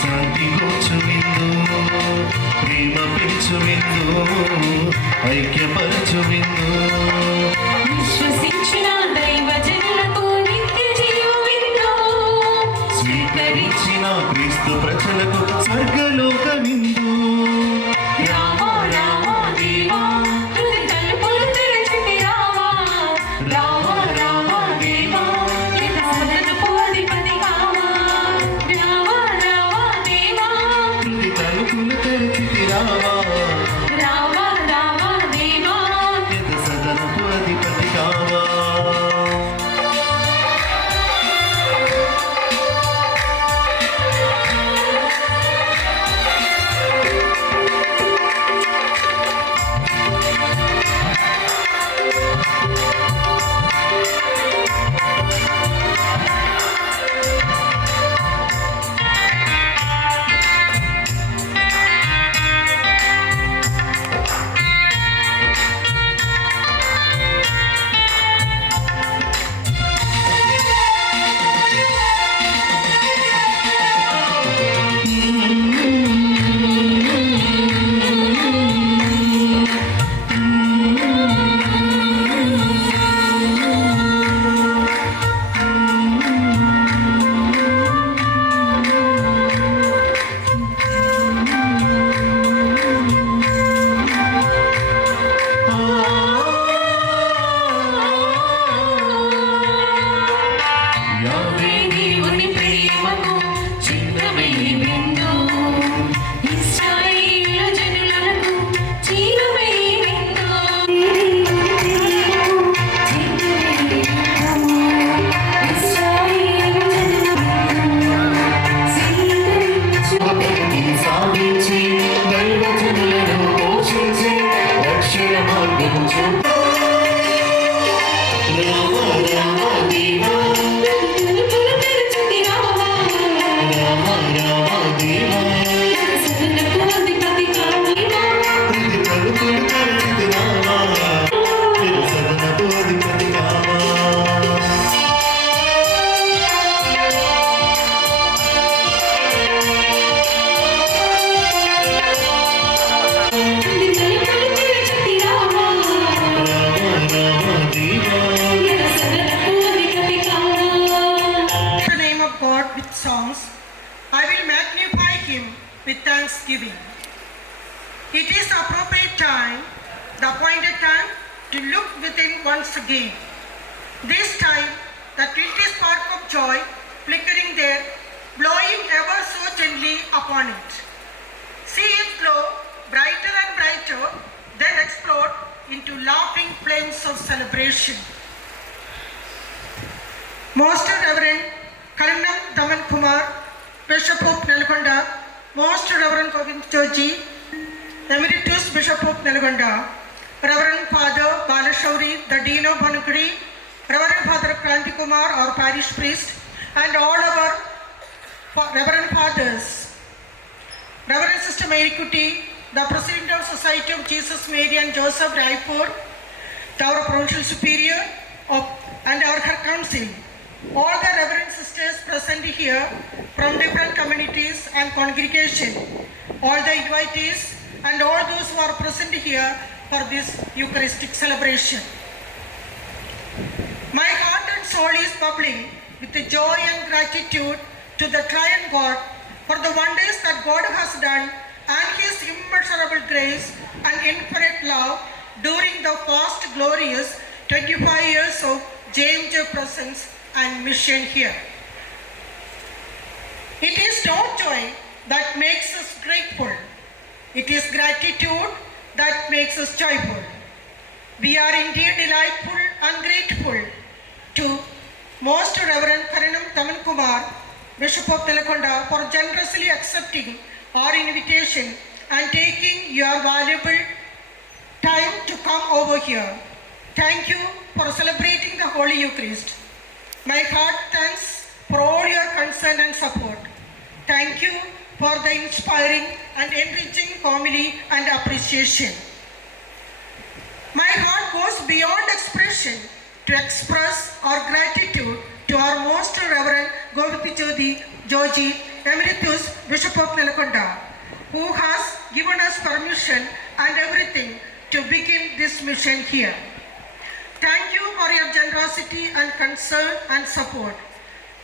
శాంతి కూర్చు విందు, ప్రేమ పెంచు విందు, ఐక్యపరచు విందు. విశ్వసించిన దైవజనులకు నిత్య జీవ విందు, స్వీకరించిన క్రీస్తు ప్రజలకు స్వర్గలోక విందు. రామా రామా దేవా హృదయ తలుపులు తెరచితి రామా, రామా రామా దేవా ఇక సదనపు అధిపతి కావా, రామా రామా దేవా హృదయ తలుపులు తెరచితి రామా, రామా రామా దేవా యథ సదనపు అధిపతి కావా. యావే దేవుని ప్రేమకు చిత్రమై విందు, ఇశ్రాయేలు జనులకు చిరమై విందు. ఇశ్రాయేలు జనులకు సాధించి దైవజనులను పోషించి రక్షణ మార్గము చూపు. రామ రామ దేవా, తలుపులు తెరచితి రామా, రామ రామ దేవా, సదనపు అధిపతి కావా, హృదయ తలుపులు తెరచితి రామా, యథ సదనపు అధిపతి కావా. హృదయ తలుపులు తెరచితి రామా, రామ రామ దేవా, యథ సదనపు అధిపతి కావా. the name of God with songs, I will magnify him with thanksgiving. It is the appropriate time, the appointed time, to look within once again. This time, the twinkly spark of joy flickering there, blowing ever so gently upon it. See it glow brighter and brighter, then explode into laughing flames of celebration. Most Reverend Karanam Daman Kumar, Bishop of Nelgonda, Most Reverend Govind Joji, Emeritus Bishop of Nelgonda, Reverend Father Balashauri, the Dean of Banukudi, Reverend Father Kranti Kumar, our parish priest, and all our Reverend Fathers, Reverend Sister Mary Kuti, the President of Society of Jesus, Mary and Joseph Raipur, our Provincial Superior and our Council, all the Reverend Sisters present here from different communities and congregation, all the invitees and all those who are present here for this Eucharistic celebration. My heart and soul is bubbling with the joy and gratitude to the Triune God for the wonders that God has done and His immeasurable grace and infinite love during the past glorious 25 years of JMJ presence and mission here. It is not joy that makes us grateful. It is gratitude that makes us joyful. We are indeed delightful and grateful to Most Reverend Karanam Daman Kumar, Bishop of Nelgonda, for generously accepting our invitation and taking your valuable time to come over here. Thank you for celebrating the Holy Eucharist. My heart thanks for all your concern and support. Thank you for the inspiring and enriching homily and appreciation. My heart goes beyond expression to express our gratitude to our Most Reverend Govind Joji, Emeritus Bishop of Nelakonda, who has given us permission and everything to begin this mission here. Thank you for your generosity and concern and support.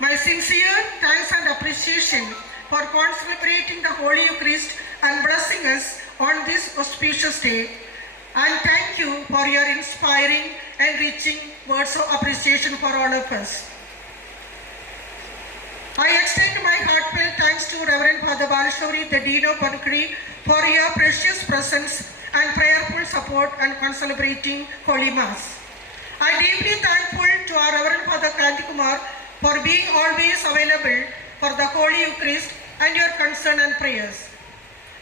My sincere thanks and appreciation for celebrating the Holy Eucharist and blessing us on this auspicious day. And thank you for your inspiring, enriching words of appreciation for all of us. I extend my heartfelt thanks to Reverend Father Balashuri, the Dean of Pankri, for your precious presence and prayerful support and celebrating Holy Mass. I am deeply thankful to our Reverend Father Kranti Kumar for being always available for the Holy Eucharist and your concern and prayers.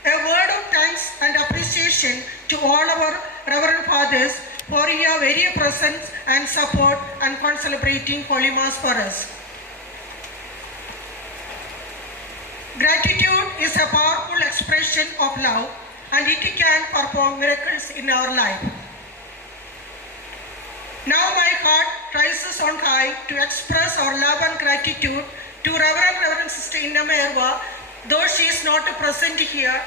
A word of thanks and appreciation to all our Reverend Fathers for your very presence and support and celebrating Holy Mass for us. Gratitude is a powerful expression of love and it can perform miracles in our life. Now my heart rises on high to express our love and gratitude to Reverend Sister Inna Merva, though she is not present here.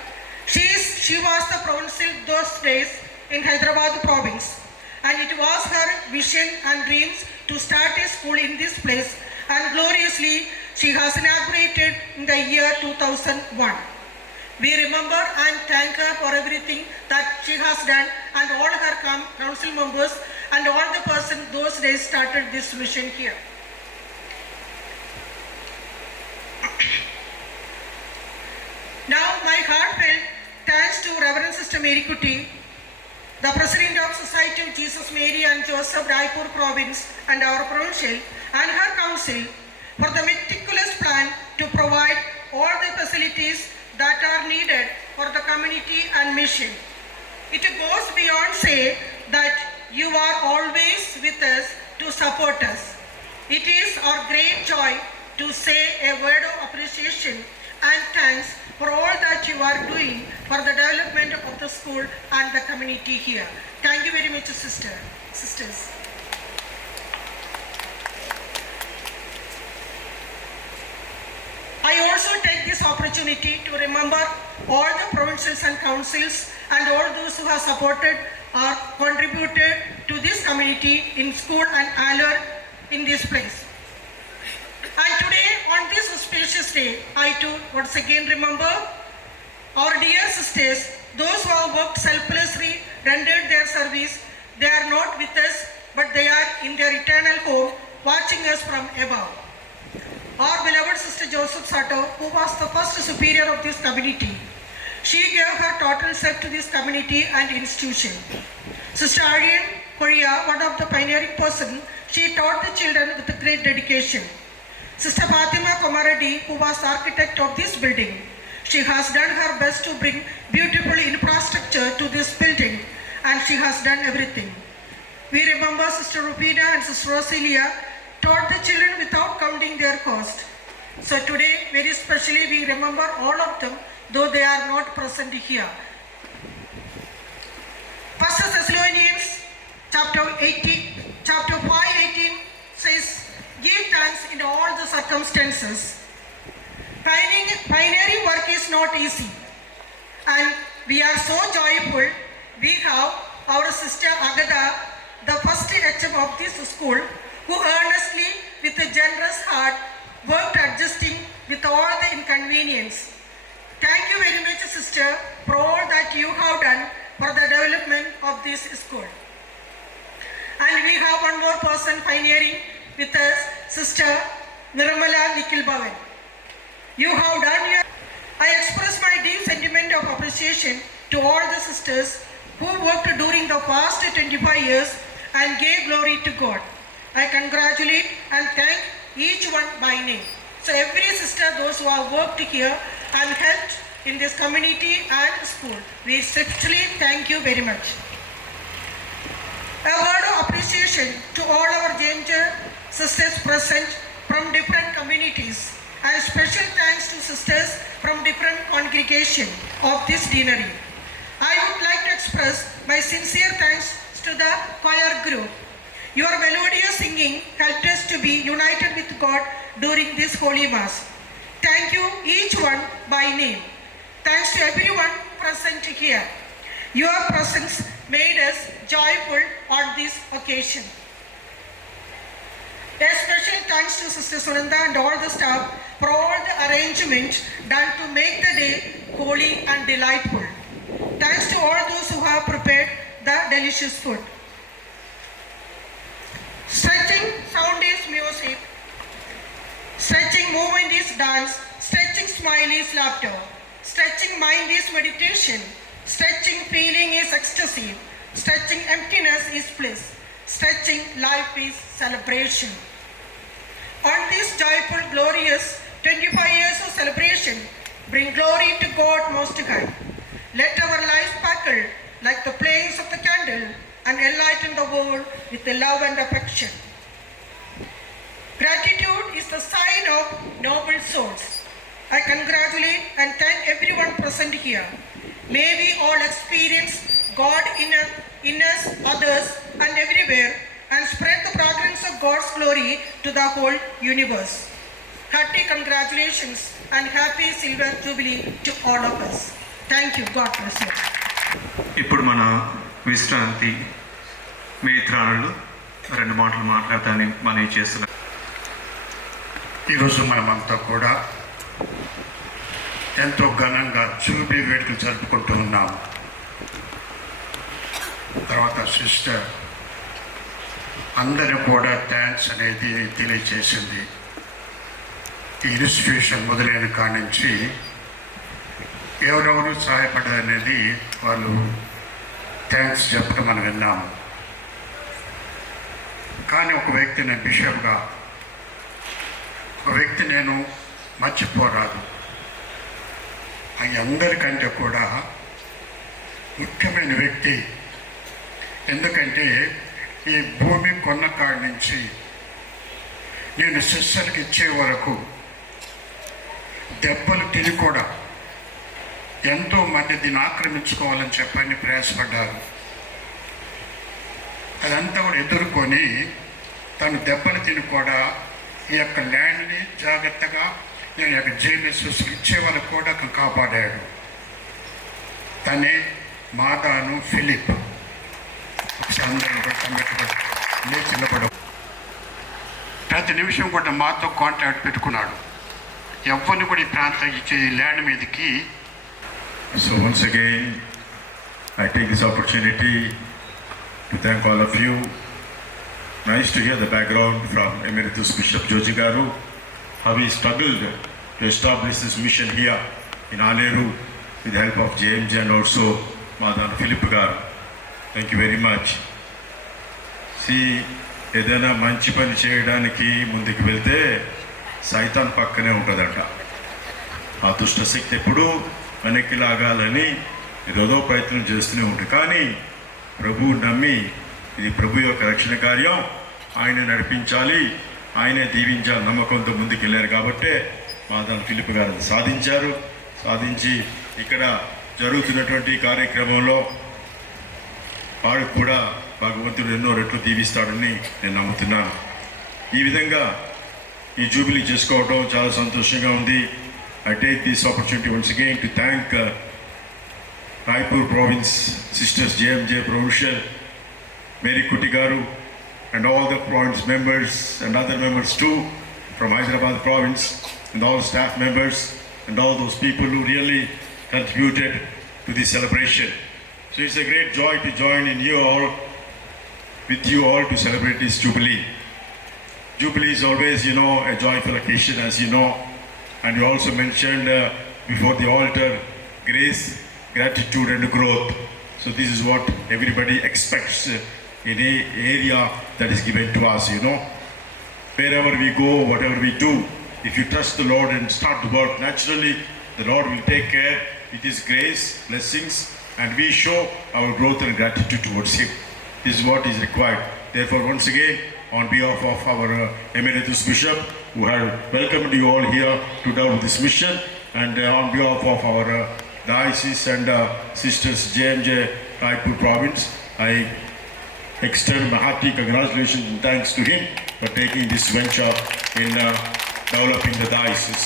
She was the provincial those days in Hyderabad province, and it was her vision and dreams to start a school in this place, and gloriously she has inaugurated in the year 2001. We remember and thank her for everything that she has done, and all her council members and all the person those days started this mission here. Now my heartfelt thanks to Reverend Sister Mary Kuti, the President of Society of Jesus Mary and Joseph Raipur Province and our provincial and her council for the meticulous plan to provide all the facilities that are needed for the community and mission. It goes beyond say that you are always with us to support us. It is our great joy to say a word of appreciation and thanks for all that you are doing for the development of the school and the community here. Thank you very much, sisters. I also take this opportunity to remember all the provincials and councils and all those who have supported or contributed to this community in school and alert in this place. And today, on this auspicious day, I too once again remember our dear sisters, those who have worked selflessly, rendered their service. They are not with us, but they are in their eternal home, watching us from above. Our beloved Sister Joseph Sato, who was the first superior of this community, she gave her total self to this community and institution. Sister Aryan Korea, one of the pioneering person, she taught the children with great dedication. Sister Fatima Komaradi, who was the architect of this building, she has done her best to bring beautiful infrastructure to this building, and she has done everything. We remember Sister Rupina and Sister Rosilia taught the children without counting their cost. So today, very specially, we remember all of them, though they are not present here. 1 Thessalonians chapter 5:18 says, give thanks in all the circumstances. Pioneering work is not easy, and we are so joyful. We have our sister Agada, the first HM of this school, who earnestly, with a generous heart, worked adjusting with all the inconvenience. Thank you very much, sister, for all that you have done for the development of this school. And we have one more person pioneering with us, Sister Nirmala Nikhil Bhavan. You have done your... I express my deep sentiment of appreciation to all the sisters who worked during the past 25 years and gave glory to God. I congratulate and thank each one by name. So every sister, those who have worked here and helped in this community and school, we sincerely thank you very much. A word of appreciation to all our James sisters present from different communities, and special thanks to sisters from different congregations of this deanery. I would like to express my sincere thanks to the choir group. Your melodious singing helped us to be united with God during this Holy Mass. thank you each one by name. Thanks to everyone present here. Your presence made us joyful on this occasion. A special thanks to Sister Sunanda and all the staff for all the arrangements done to make the day holy and delightful. Thanks to all those who have prepared the delicious food. Stretching sound is music. Stretching movement is dance. Stretching smile is laughter. Stretching mind is meditation. Stretching feeling is ecstasy. Stretching emptiness is bliss. Stretching life is celebration. On this joyful, glorious 25 years of celebration, bring glory to God Most High. Let our lives sparkle like the flames of the candle and enlighten the world with the love and affection. Gratitude is the sign of noble souls. I congratulate and thank everyone present here. May we all experience God in us, others, and everywhere, and spread the fragrance of God's glory to the whole universe. Hearty congratulations and happy Silver Jubilee to all of us. Thank you. God bless you. ఇప్పుడు మన విశ్రాంతి మిత్రులు 2 మాటలు మాట్లాడతానని మనవి చేస్తున్నాం. ఈరోజు మనమంతా కూడా ఎంతో ఘనంగా జూబిలీ వేడుకలు జరుపుకుంటూ ఉన్నాం. తర్వాత సిస్టర్ అందరూ కూడా థ్యాంక్స్ అనేది తెలియజేసింది. ఈ ఇన్స్టిట్యూషన్ మొదలైన కాడి నుంచి ఎవరెవరు సహాయపడారనేది వాళ్ళు థ్యాంక్స్ చెప్పడం మనం విన్నాము. కానీ ఒక వ్యక్తి నేను బిషప్గా ఒక వ్యక్తి నేను మర్చిపోరాదు. అందరికంటే కూడా ముఖ్యమైన వ్యక్తి. ఎందుకంటే ఈ భూమి కొన్న కాడి నుంచి నేను సిస్టర్కి ఇచ్చే వరకు దెబ్బలు తిని కూడా ఎంతోమంది దీన్ని ఆక్రమించుకోవాలని చెప్పని ప్రయాసపడ్డారు. అదంతా కూడా ఎదుర్కొని తను దెబ్బలు తిని కూడా ఈ యొక్క ల్యాండ్ని జాగ్రత్తగా నేను యొక్క జేఎన్ఎస్ ఇచ్చే వాళ్ళకు కూడా కాపాడాడు. తనే మాదాను ఫిలిప్. అందరూ లేచినప్పుడు ప్రతి నిమిషం కూడా మాతో కాంటాక్ట్ పెట్టుకున్నాడు. ఎవరిని కూడా ఈ ప్రాంతం ఇచ్చే ల్యాండ్ మీదకి. So once again, I take this opportunity to thank all of you. Nice to hear the background from Emeritus Bishop Joji Garu, how he struggled to establish this mission here in Aleru with the help of JMJ and also Madan Philip Garu. Thank you very much. See, ఏదైనా మంచి పని చేయడానికి ముందుకు వెళ్తే సైతాన్ పక్కనే ఉంటుందంట. ఆ దుష్ట శక్తి ఎప్పుడూ వెనక్కి లాగాలని ఏదోదో ప్రయత్నం చేస్తూనే ఉంటుంది. కానీ ప్రభువు నమ్మి ఇది ప్రభు యొక్క రక్షణ కార్యం, ఆయన నడిపించాలి, ఆయనే దీవించాలి నమ్మకంతో ముందుకు వెళ్ళారు. కాబట్టే మాదాన్ ఫిలిప్ గారు సాధించారు. సాధించి ఇక్కడ జరుగుతున్నటువంటి కార్యక్రమంలో వాడు కూడా భగవంతుడు ఎన్నో రెట్లు దీవిస్తాడని నేను నమ్ముతున్నాను. ఈ విధంగా ఈ జూబిలీ చేసుకోవడం చాలా సంతోషంగా ఉంది. I take this opportunity once again to thank Raipur Province Sisters JMJ Provincial, Mary Kuti Garu, and all the province members and other members too from Hyderabad Province, and all staff members and all those people who really contributed to this celebration. So it's a great joy to join in you all, with you all to celebrate this Jubilee. Jubilee is always, a joyful occasion, as you know. And you also mentioned before the altar, grace, gratitude and growth. So this is what everybody expects in an area that is given to us, Wherever we go, whatever we do, if you trust the Lord and start to work, naturally the Lord will take care. It is grace, blessings, and we show our growth and gratitude towards Him. This is what is required. Therefore, once again, on behalf of our Emeritus Bishop, who had welcomed you all here to do this mission, and on behalf of our diocese and sisters JMJ Raipur Province, I extend my hearty congratulations and thanks to him for taking this venture in developing the diocese.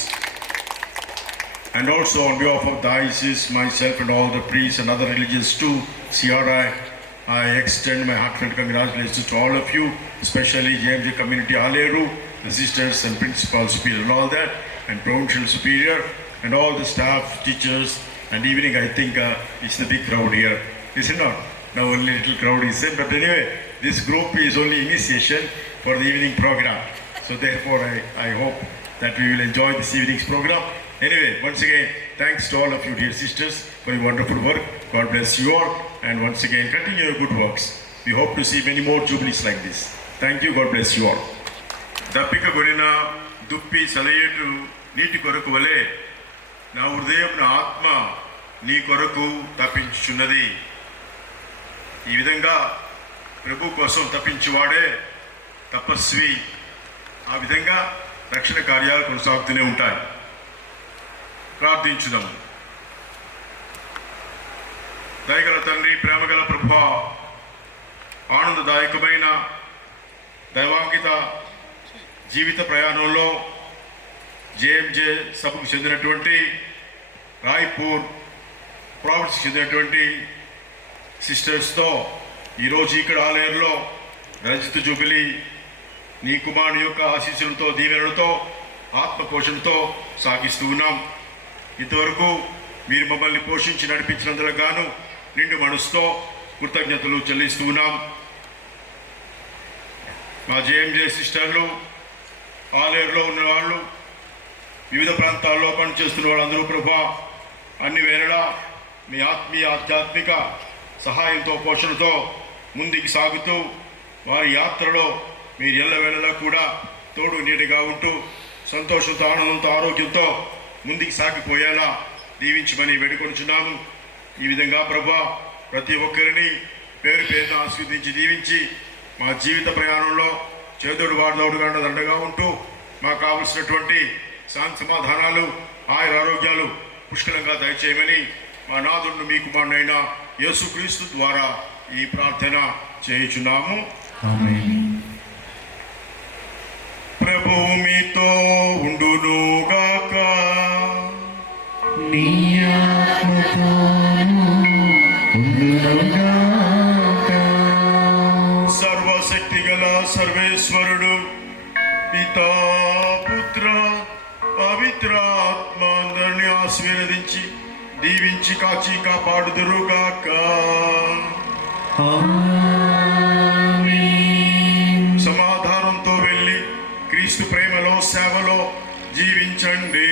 and also on behalf of diocese, myself and all the priests and other religious too, CRI, I extend my heartfelt congratulations to all of you, especially JMJ community Aleru, the sisters and principal superior and all that, and provincial superior, and all the staff, teachers, and evening I think it's the big crowd here, is it not? Now only little crowd is there, but anyway, this group is only initiation for the evening program. So therefore I hope that we will enjoy this evening's program. Anyway, once again, thanks to all of you dear sisters for your wonderful work. God bless you all, and once again, continue your good works. We hope to see many more jubilees like this. Thank you, God bless you all. దప్పిక కొనిన దుప్పి సలయేటు నీటి కొరకు వలె నా హృదయం నా ఆత్మ నీ కొరకు తప్పించుచున్నది. ఈ విధంగా ప్రభు కోసం తప్పించువాడే తపస్వి. ఆ విధంగా రక్షణ కార్యాలు కొనసాగుతూనే ఉంటాయి. ప్రార్థించుదాం. దయగల తండ్రి, ప్రేమగల ప్రభువా, ఆనందదాయకమైన దైవాంకిత జీవిత ప్రయాణంలో జేఎంజే సభకు చెందినటువంటి రాయ్పూర్ ప్రావిన్స్కి చెందినటువంటి సిస్టర్స్తో ఈరోజు ఇక్కడ ఆలయంలో రజత జూబిలీ నీ కుమారుని యొక్క ఆశీస్సులతో, దీవెనలతో, ఆత్మపోషణతో సాగిస్తూ ఉన్నాం. ఇంతవరకు మీరు మమ్మల్ని పోషించి నడిపించినందుకు గాను నిండు మనసుతో కృతజ్ఞతలు చెల్లిస్తూ ఉన్నాం. మా జేఎంజే సిస్టర్లు, ఆలేరులో ఉన్న వాళ్ళు, వివిధ ప్రాంతాల్లో పనిచేస్తున్న వాళ్ళందరూ ప్రభా అన్ని వేళలా మీ ఆత్మీయ ఆధ్యాత్మిక సహాయంతో, పోషణతో ముందుకు సాగుతూ వారి యాత్రలో మీరు ఎల్లవేళలా కూడా తోడు నీడగా ఉంటూ సంతోషంతో, ఆనందంతో, ఆరోగ్యంతో ముందుకు సాగిపోయేలా దీవించమని వేడుకొనుచున్నాను. ఈ విధంగా ప్రభా ప్రతి ఒక్కరిని పేరు పేరున ఆశీర్వదించి దీవించి మా జీవిత ప్రయాణంలో చేదోడు వాడదోడుగా దండగా ఉంటూ మాకు కావలసినటువంటి శాంతి సమాధానాలు, ఆయుర ఆరోగ్యాలు పుష్కలంగా దయచేయమని మా నాథుడు మీ కుమారుడైన యేసుక్రీస్తు ద్వారా ఈ ప్రార్థన చేయుచున్నాము. ప్రభువు మీతో ఉండునుగాక. సర్వశక్తి గల సర్వేశ్వరుడు పితా, పుత్ర, పవిత్రాత్మ అందరినీ ఆశీర్వదించి దీవించి కాచి కాపాడుదురుగాక. సమాధానంతో వెళ్ళి క్రీస్తు ప్రేమలో, సేవలో జీవించండి.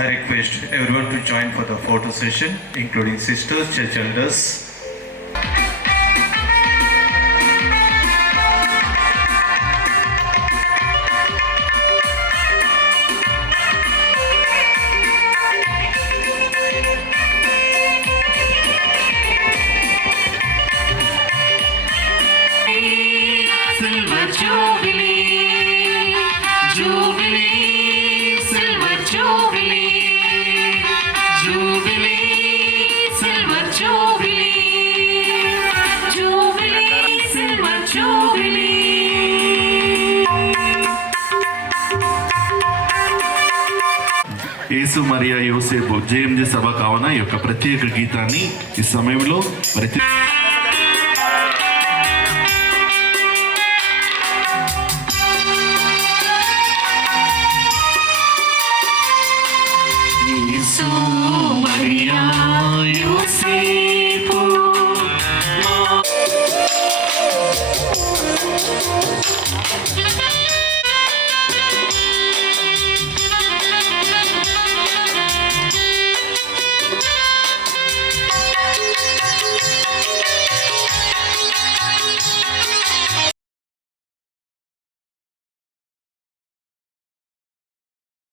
I request everyone to join for the photo session, including sisters, church elders. Silver Jubilee, Jubilee, Silver Jubilee, Jubilee, Silver Jubilee, Jubilee, Silver Jubilee. యేసు మరియా యోసేపు జేఎంజే సభ కావున ఈ యొక్క ప్రత్యేక గీతాన్ని ఈ సమయంలో ప్రతి Maria, Yosef.